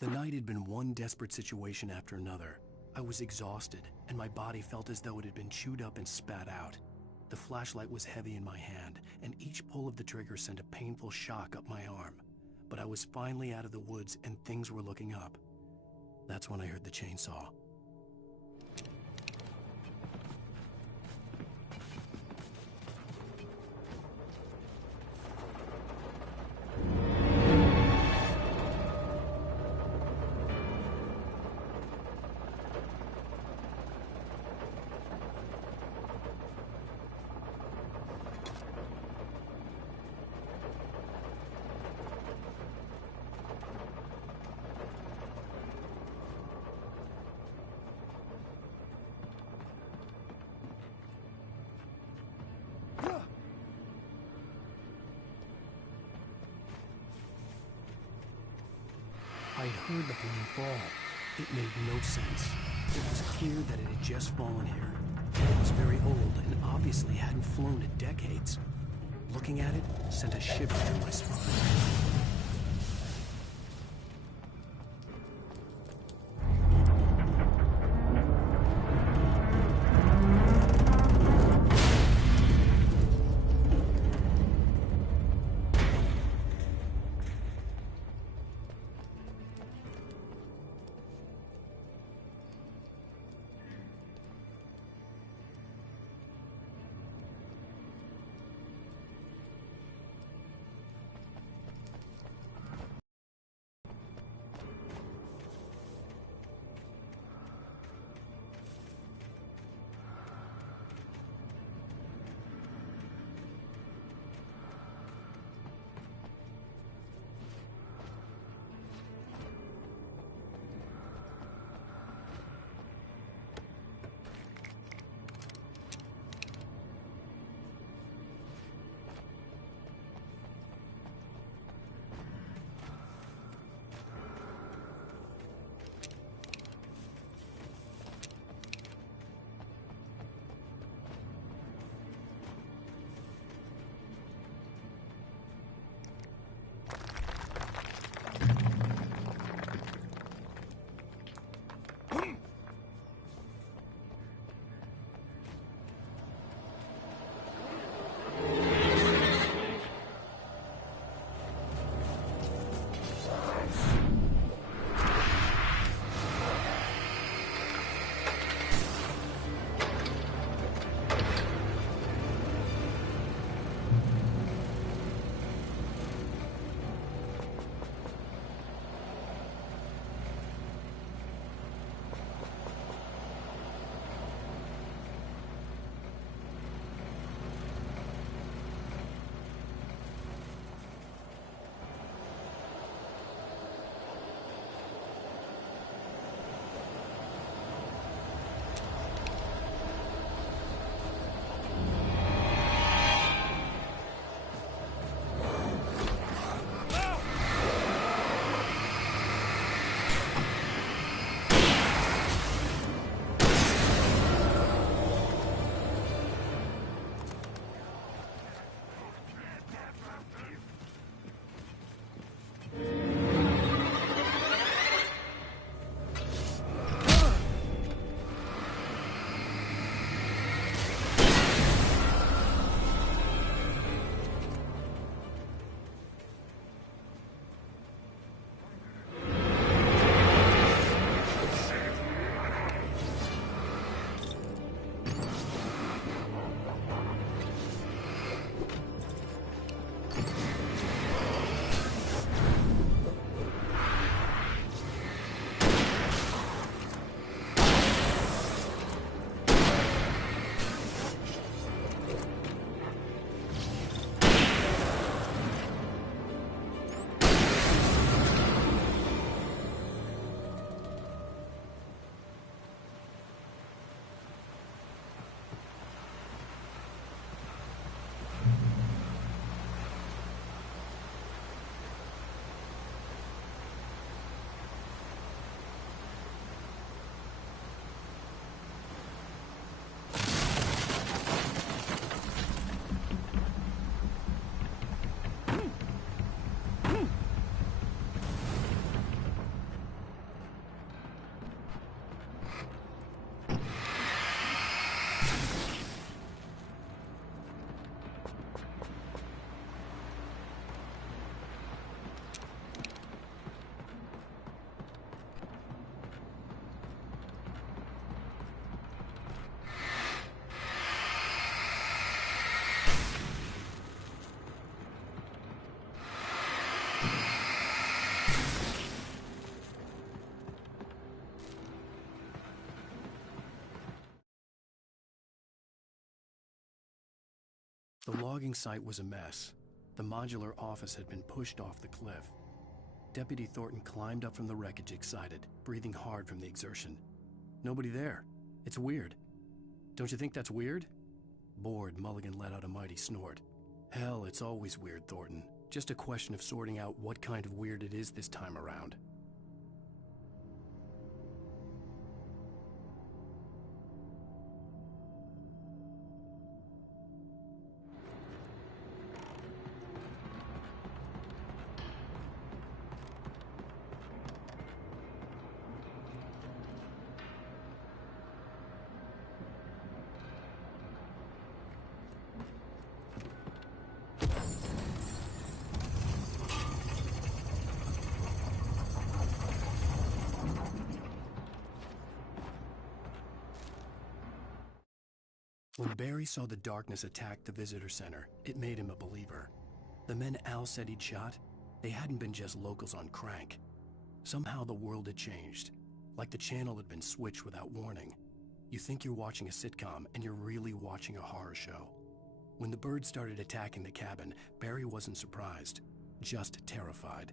The night had been one desperate situation after another. I was exhausted, and my body felt as though it had been chewed up and spat out. The flashlight was heavy in my hand, and each pull of the trigger sent a painful shock up my arm. But I was finally out of the woods, and things were looking up. That's when I heard the chainsaw. I'd heard the plane fall. It made no sense. It was clear that it had just fallen here. It was very old and obviously hadn't flown in decades. Looking at it sent a shiver through my spine. logging site was a mess. The modular office had been pushed off the cliff. Deputy Thornton climbed up from the wreckage excited, breathing hard from the exertion. Nobody there. It's weird. Don't you think that's weird? Bored, Mulligan let out a mighty snort. Hell, it's always weird, Thornton. Just a question of sorting out what kind of weird it is this time around. When Barry saw the darkness attack the visitor center, it made him a believer. The men Al said he'd shot, they hadn't been just locals on crank. Somehow the world had changed, like the channel had been switched without warning. You think you're watching a sitcom, and you're really watching a horror show. When the birds started attacking the cabin, Barry wasn't surprised, just terrified.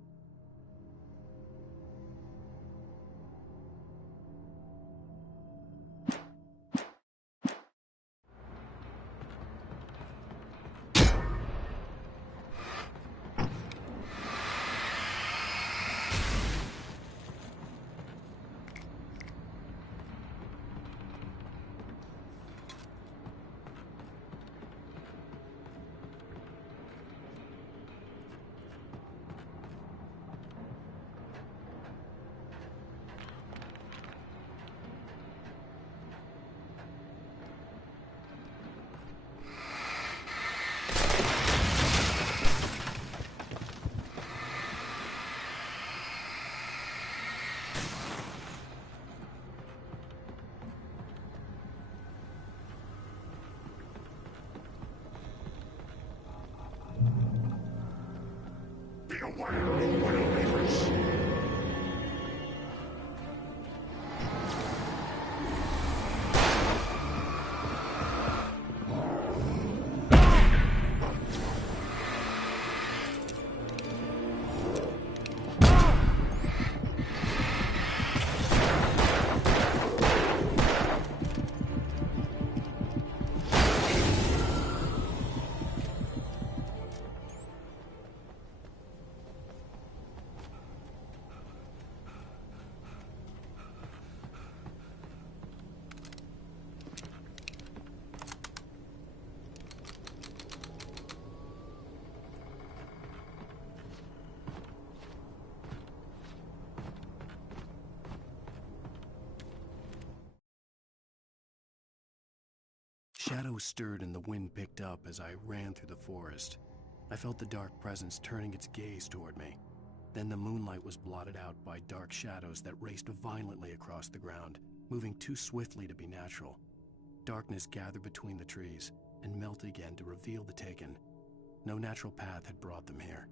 Beware of well-beavers. Shadows stirred and the wind picked up as I ran through the forest. I felt the dark presence turning its gaze toward me. Then the moonlight was blotted out by dark shadows that raced violently across the ground, moving too swiftly to be natural. Darkness gathered between the trees and melted again to reveal the Taken. No natural path had brought them here.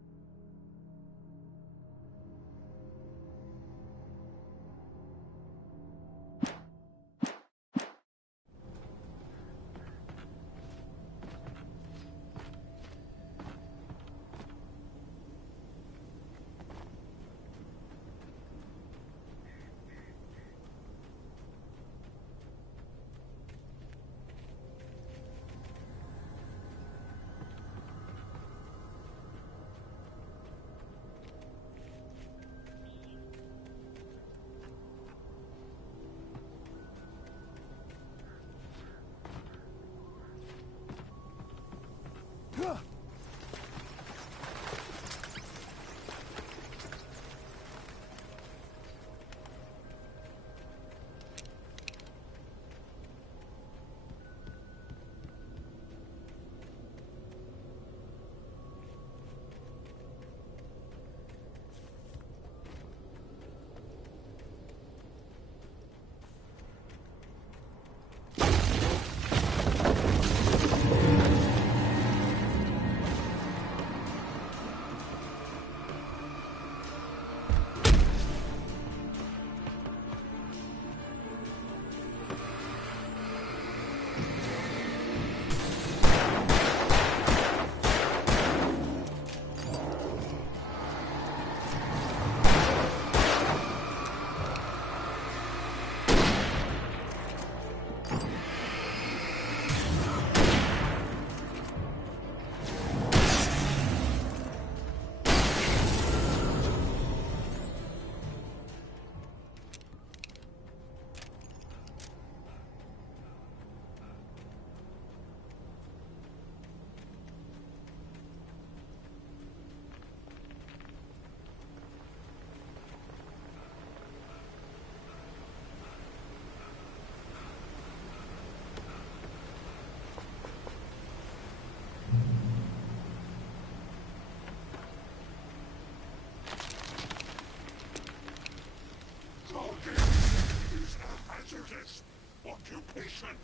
position!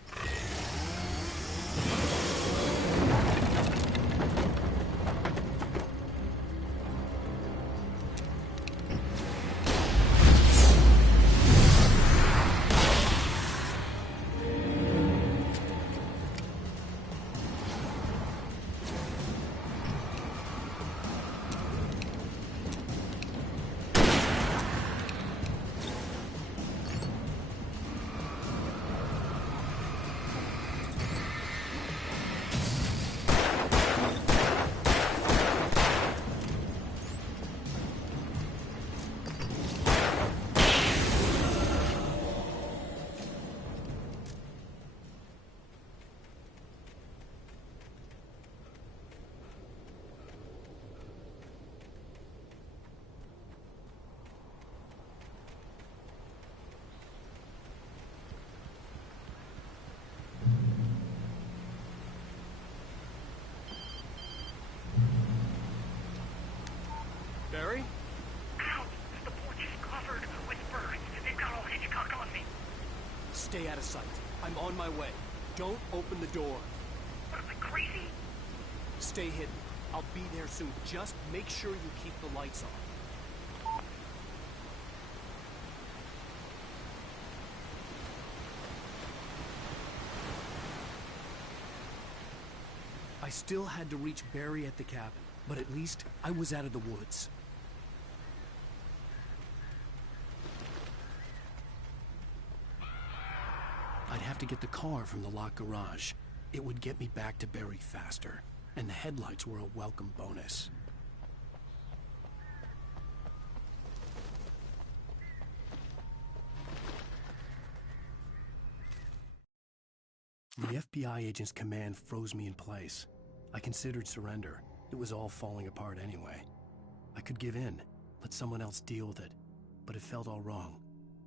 Barry? Ow! The porch is covered with birds. They've got all Hitchcock on me. Stay out of sight. I'm on my way. Don't open the door. What am I, crazy? Stay hidden. I'll be there soon. Just make sure you keep the lights on. I still had to reach Barry at the cabin, but at least I was out of the woods. I'd have to get the car from the locked garage. It would get me back to Barry faster, and the headlights were a welcome bonus. The FBI agent's command froze me in place. I considered surrender. It was all falling apart anyway. I could give in, let someone else deal with it, but it felt all wrong.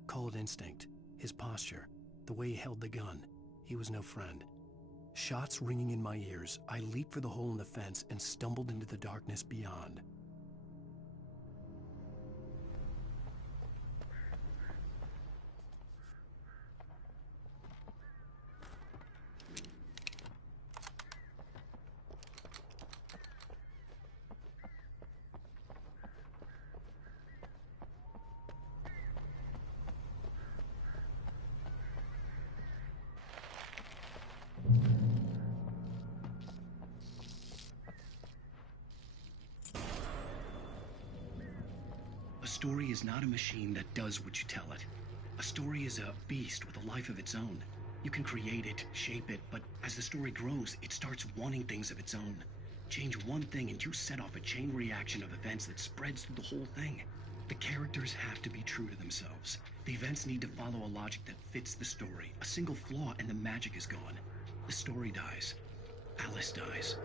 Call it instinct, his posture, the way he held the gun. He was no friend. Shots ringing in my ears, I leaped for the hole in the fence and stumbled into the darkness beyond. A story is not a machine that does what you tell it. A story is a beast with a life of its own. You can create it, shape it, but as the story grows, it starts wanting things of its own. Change one thing and you set off a chain reaction of events that spreads through the whole thing. The characters have to be true to themselves. The events need to follow a logic that fits the story. A single flaw and the magic is gone. The story dies. Alice dies.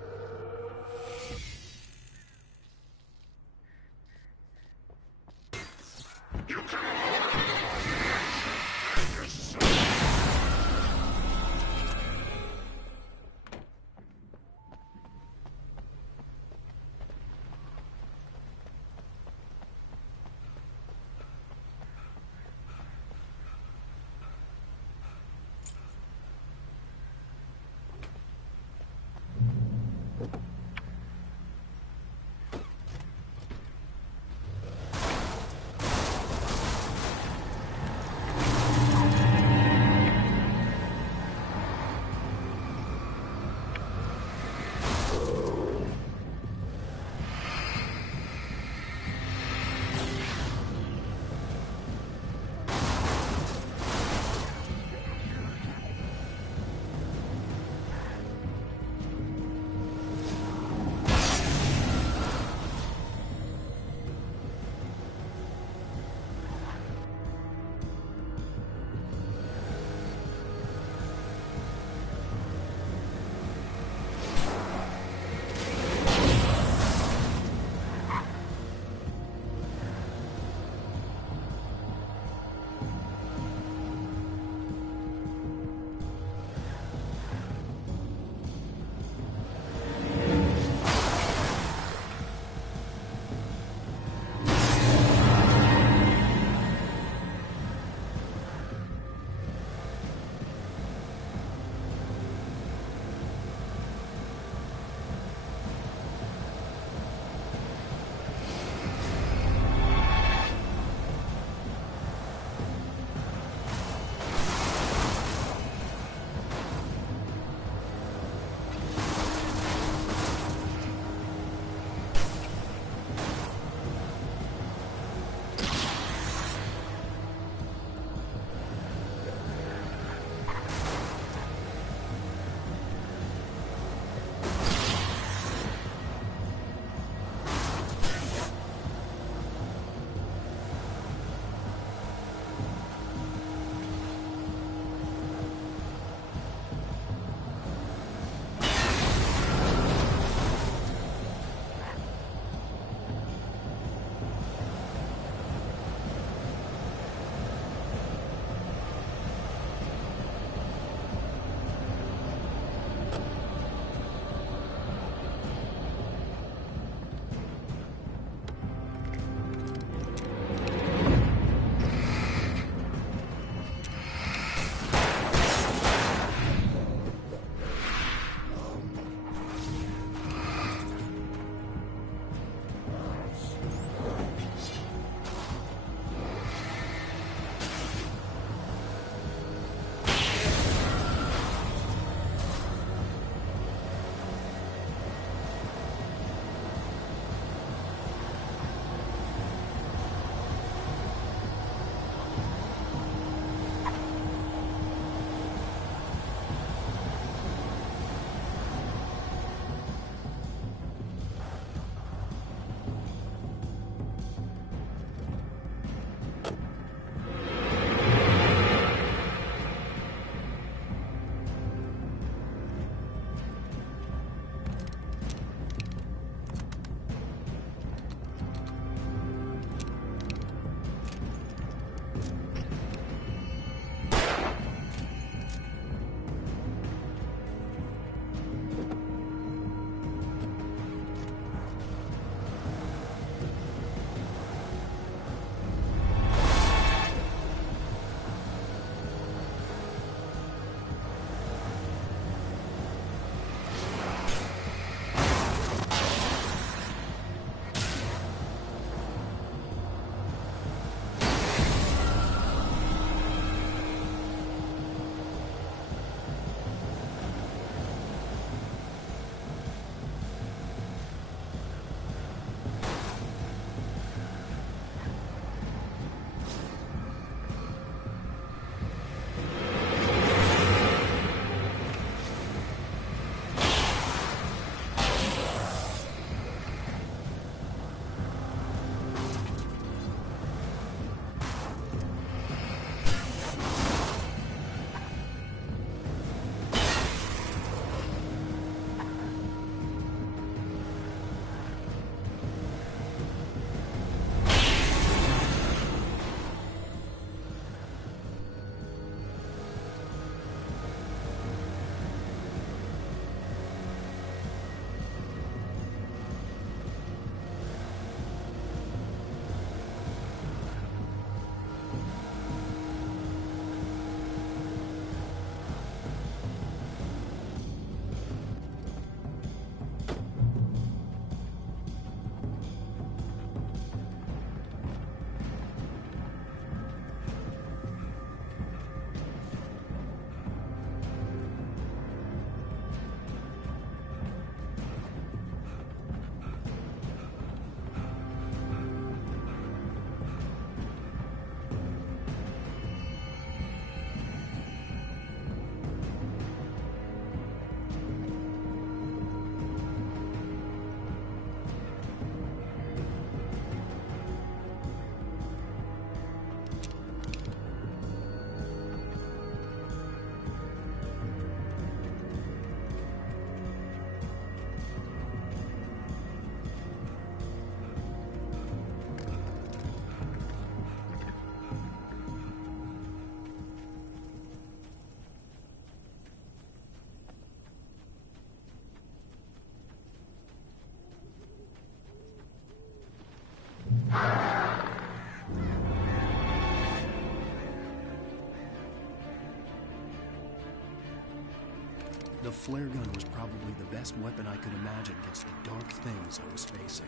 The flare gun was probably the best weapon I could imagine against the dark things I was facing.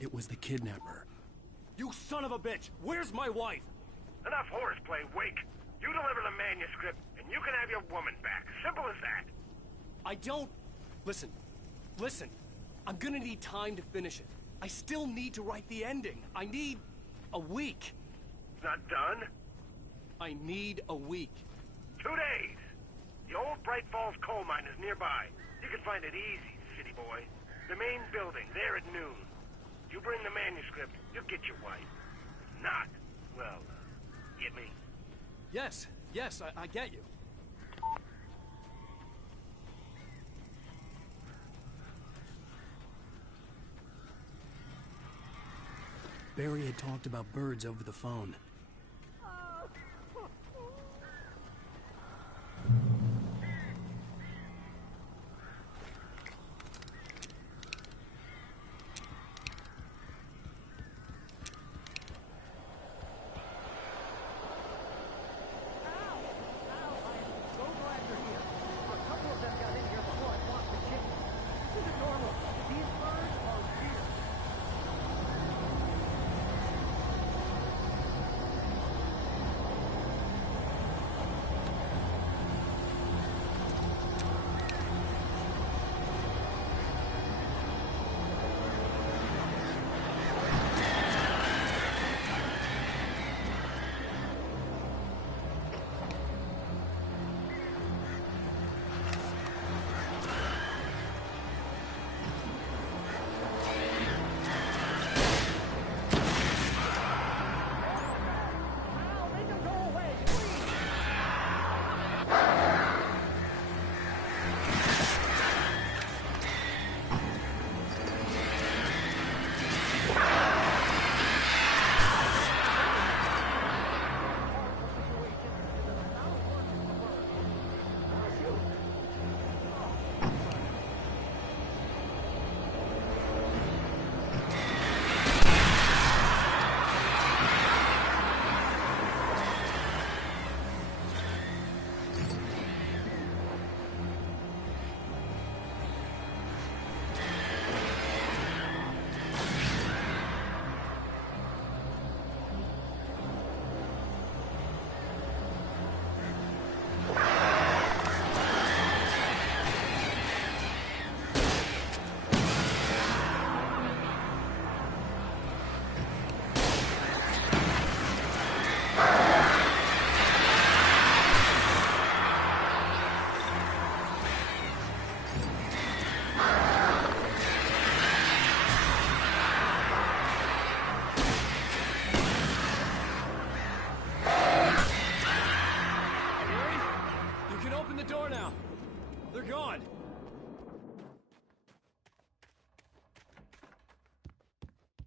It was the kidnapper. You son of a bitch! Where's my wife? Enough horseplay, Wake. You deliver the manuscript, and you can have your woman back. Simple as that. I don't... Listen. I'm gonna need time to finish it. I still need to write the ending. I need a week. Not done? I need a week. 2 days. The old Bright Falls coal mine is nearby. You can find it easy, city boy. The main building, there at noon. You bring the manuscript, you get your wife. Not, well, get me? Yes, I get you. Barry had talked about birds over the phone.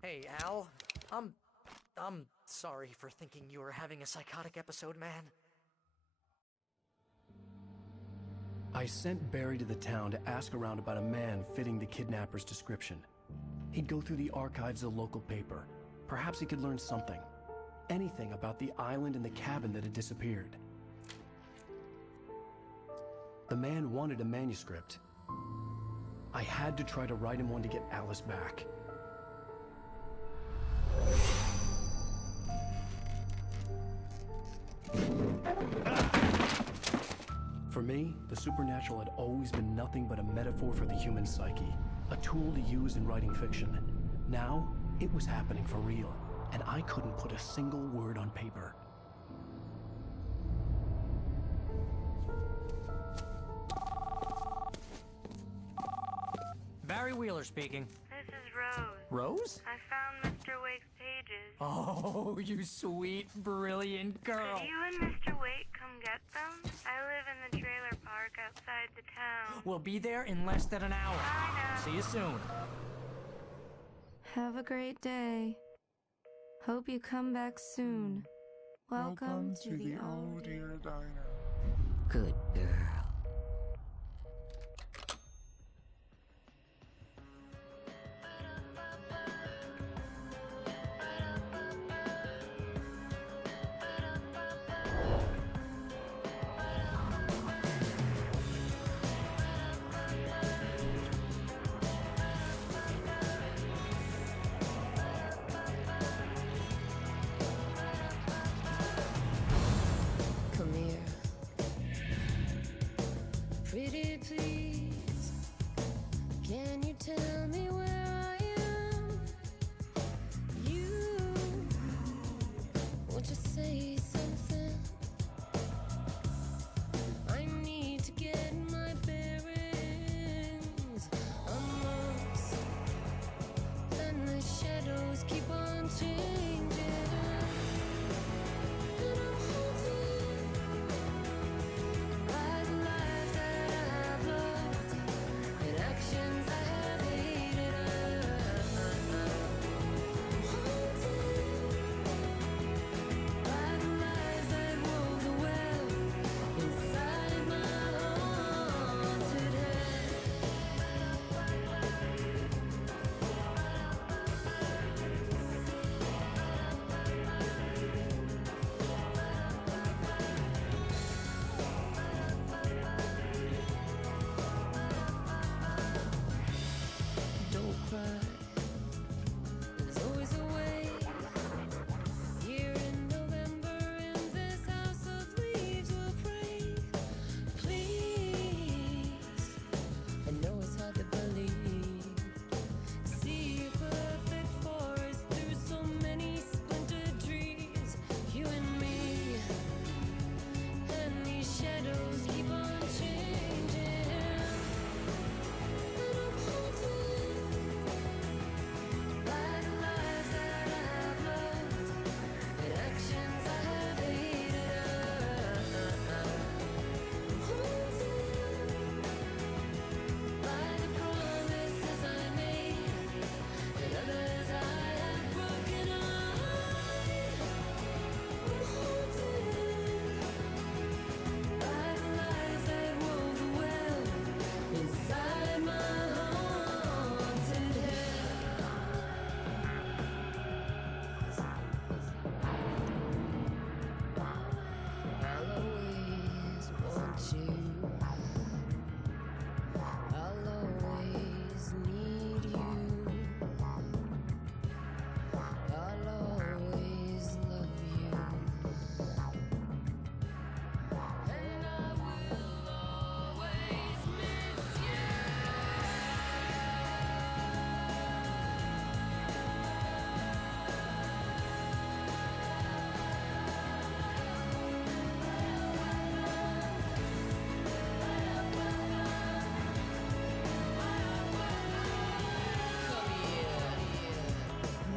Hey, Al. I'm sorry for thinking you were having a psychotic episode, man. I sent Barry to the town to ask around about a man fitting the kidnapper's description. He'd go through the archives of the local paper. Perhaps he could learn something. Anything about the island and the cabin that had disappeared. The man wanted a manuscript. I had to try to write him one to get Alice back. For me, the supernatural had always been nothing but a metaphor for the human psyche, a tool to use in writing fiction. Now, it was happening for real, and I couldn't put a single word on paper. Barry Wheeler speaking. This is Rose. Rose? I found Mr. Wake's pages. Oh, you sweet, brilliant girl. Could you and Mr. Wake come get them? I live in the trailer park outside the town. We'll be there in less than an hour. Bye now. See you soon. Have a great day. Hope you come back soon. Welcome to the Oh Dear Diner. Good girl. Come here. Pretty please, can you tell me where I am? You, won't you say something? I need to get my bearings. I'm lost, and the shadows keep on changing. And I'm haunted by the lives that I've loved and actions I have hated. I'm haunted by the lies that wove the web inside my haunted head. Don't cry. There's always a way. Here in November, in this house of leaves, we'll pray. Please, I know it's hard to believe. See a perfect forest through so many splintered trees. You and me, and these shadows keep on changing. And I'm haunted by the lives that I've loved and actions I have hated. I'm haunted by the promises I made and others I have broken. I'm haunted by the lies that wove the web inside my haunted head. I'll always want you. I'll always need you. I'll always love you. And I will always miss you. Come here.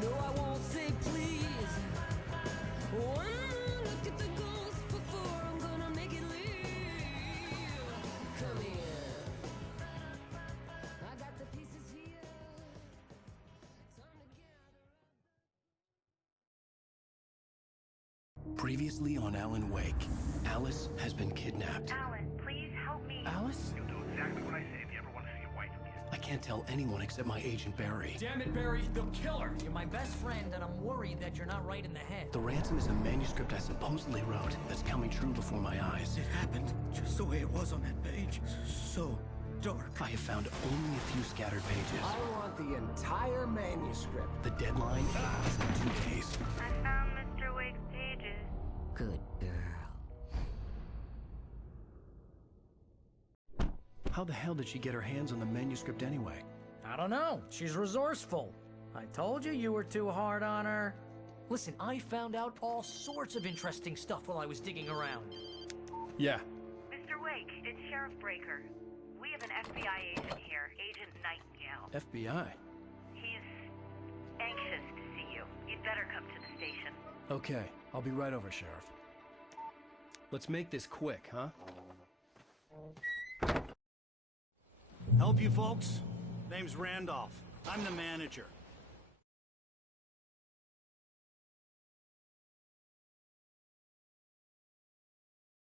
No, I won't say please. One more look at the ghost before I'm gonna make it leave. Come here. I got the pieces here. Previously on Alan Wake, Alice has been kidnapped. Alan, please help me. Alice? You'll do exactly what I say if you ever want to see your wife again. I can't tell anyone except my agent Barry. Damn it, Barry, they'll kill her. You're my best friend, and I'm worried that you're not right in the head. The ransom is a manuscript I supposedly wrote that's coming true before my eyes. It happened just the way it was on that page. So dark. I have found only a few scattered pages. I want the entire manuscript. The deadline is in 2 days. I found Mr. Wake's pages. Good girl. How the hell did she get her hands on the manuscript anyway? I don't know. She's resourceful. I told you you were too hard on her. Listen, I found out all sorts of interesting stuff while I was digging around. Yeah. Mr. Wake, it's Sheriff Breaker. We have an FBI agent here, Agent Nightingale. FBI? He's anxious to see you. You'd better come to the station. Okay, I'll be right over, Sheriff. Let's make this quick, huh? Help you folks? Name's Randolph. I'm the manager.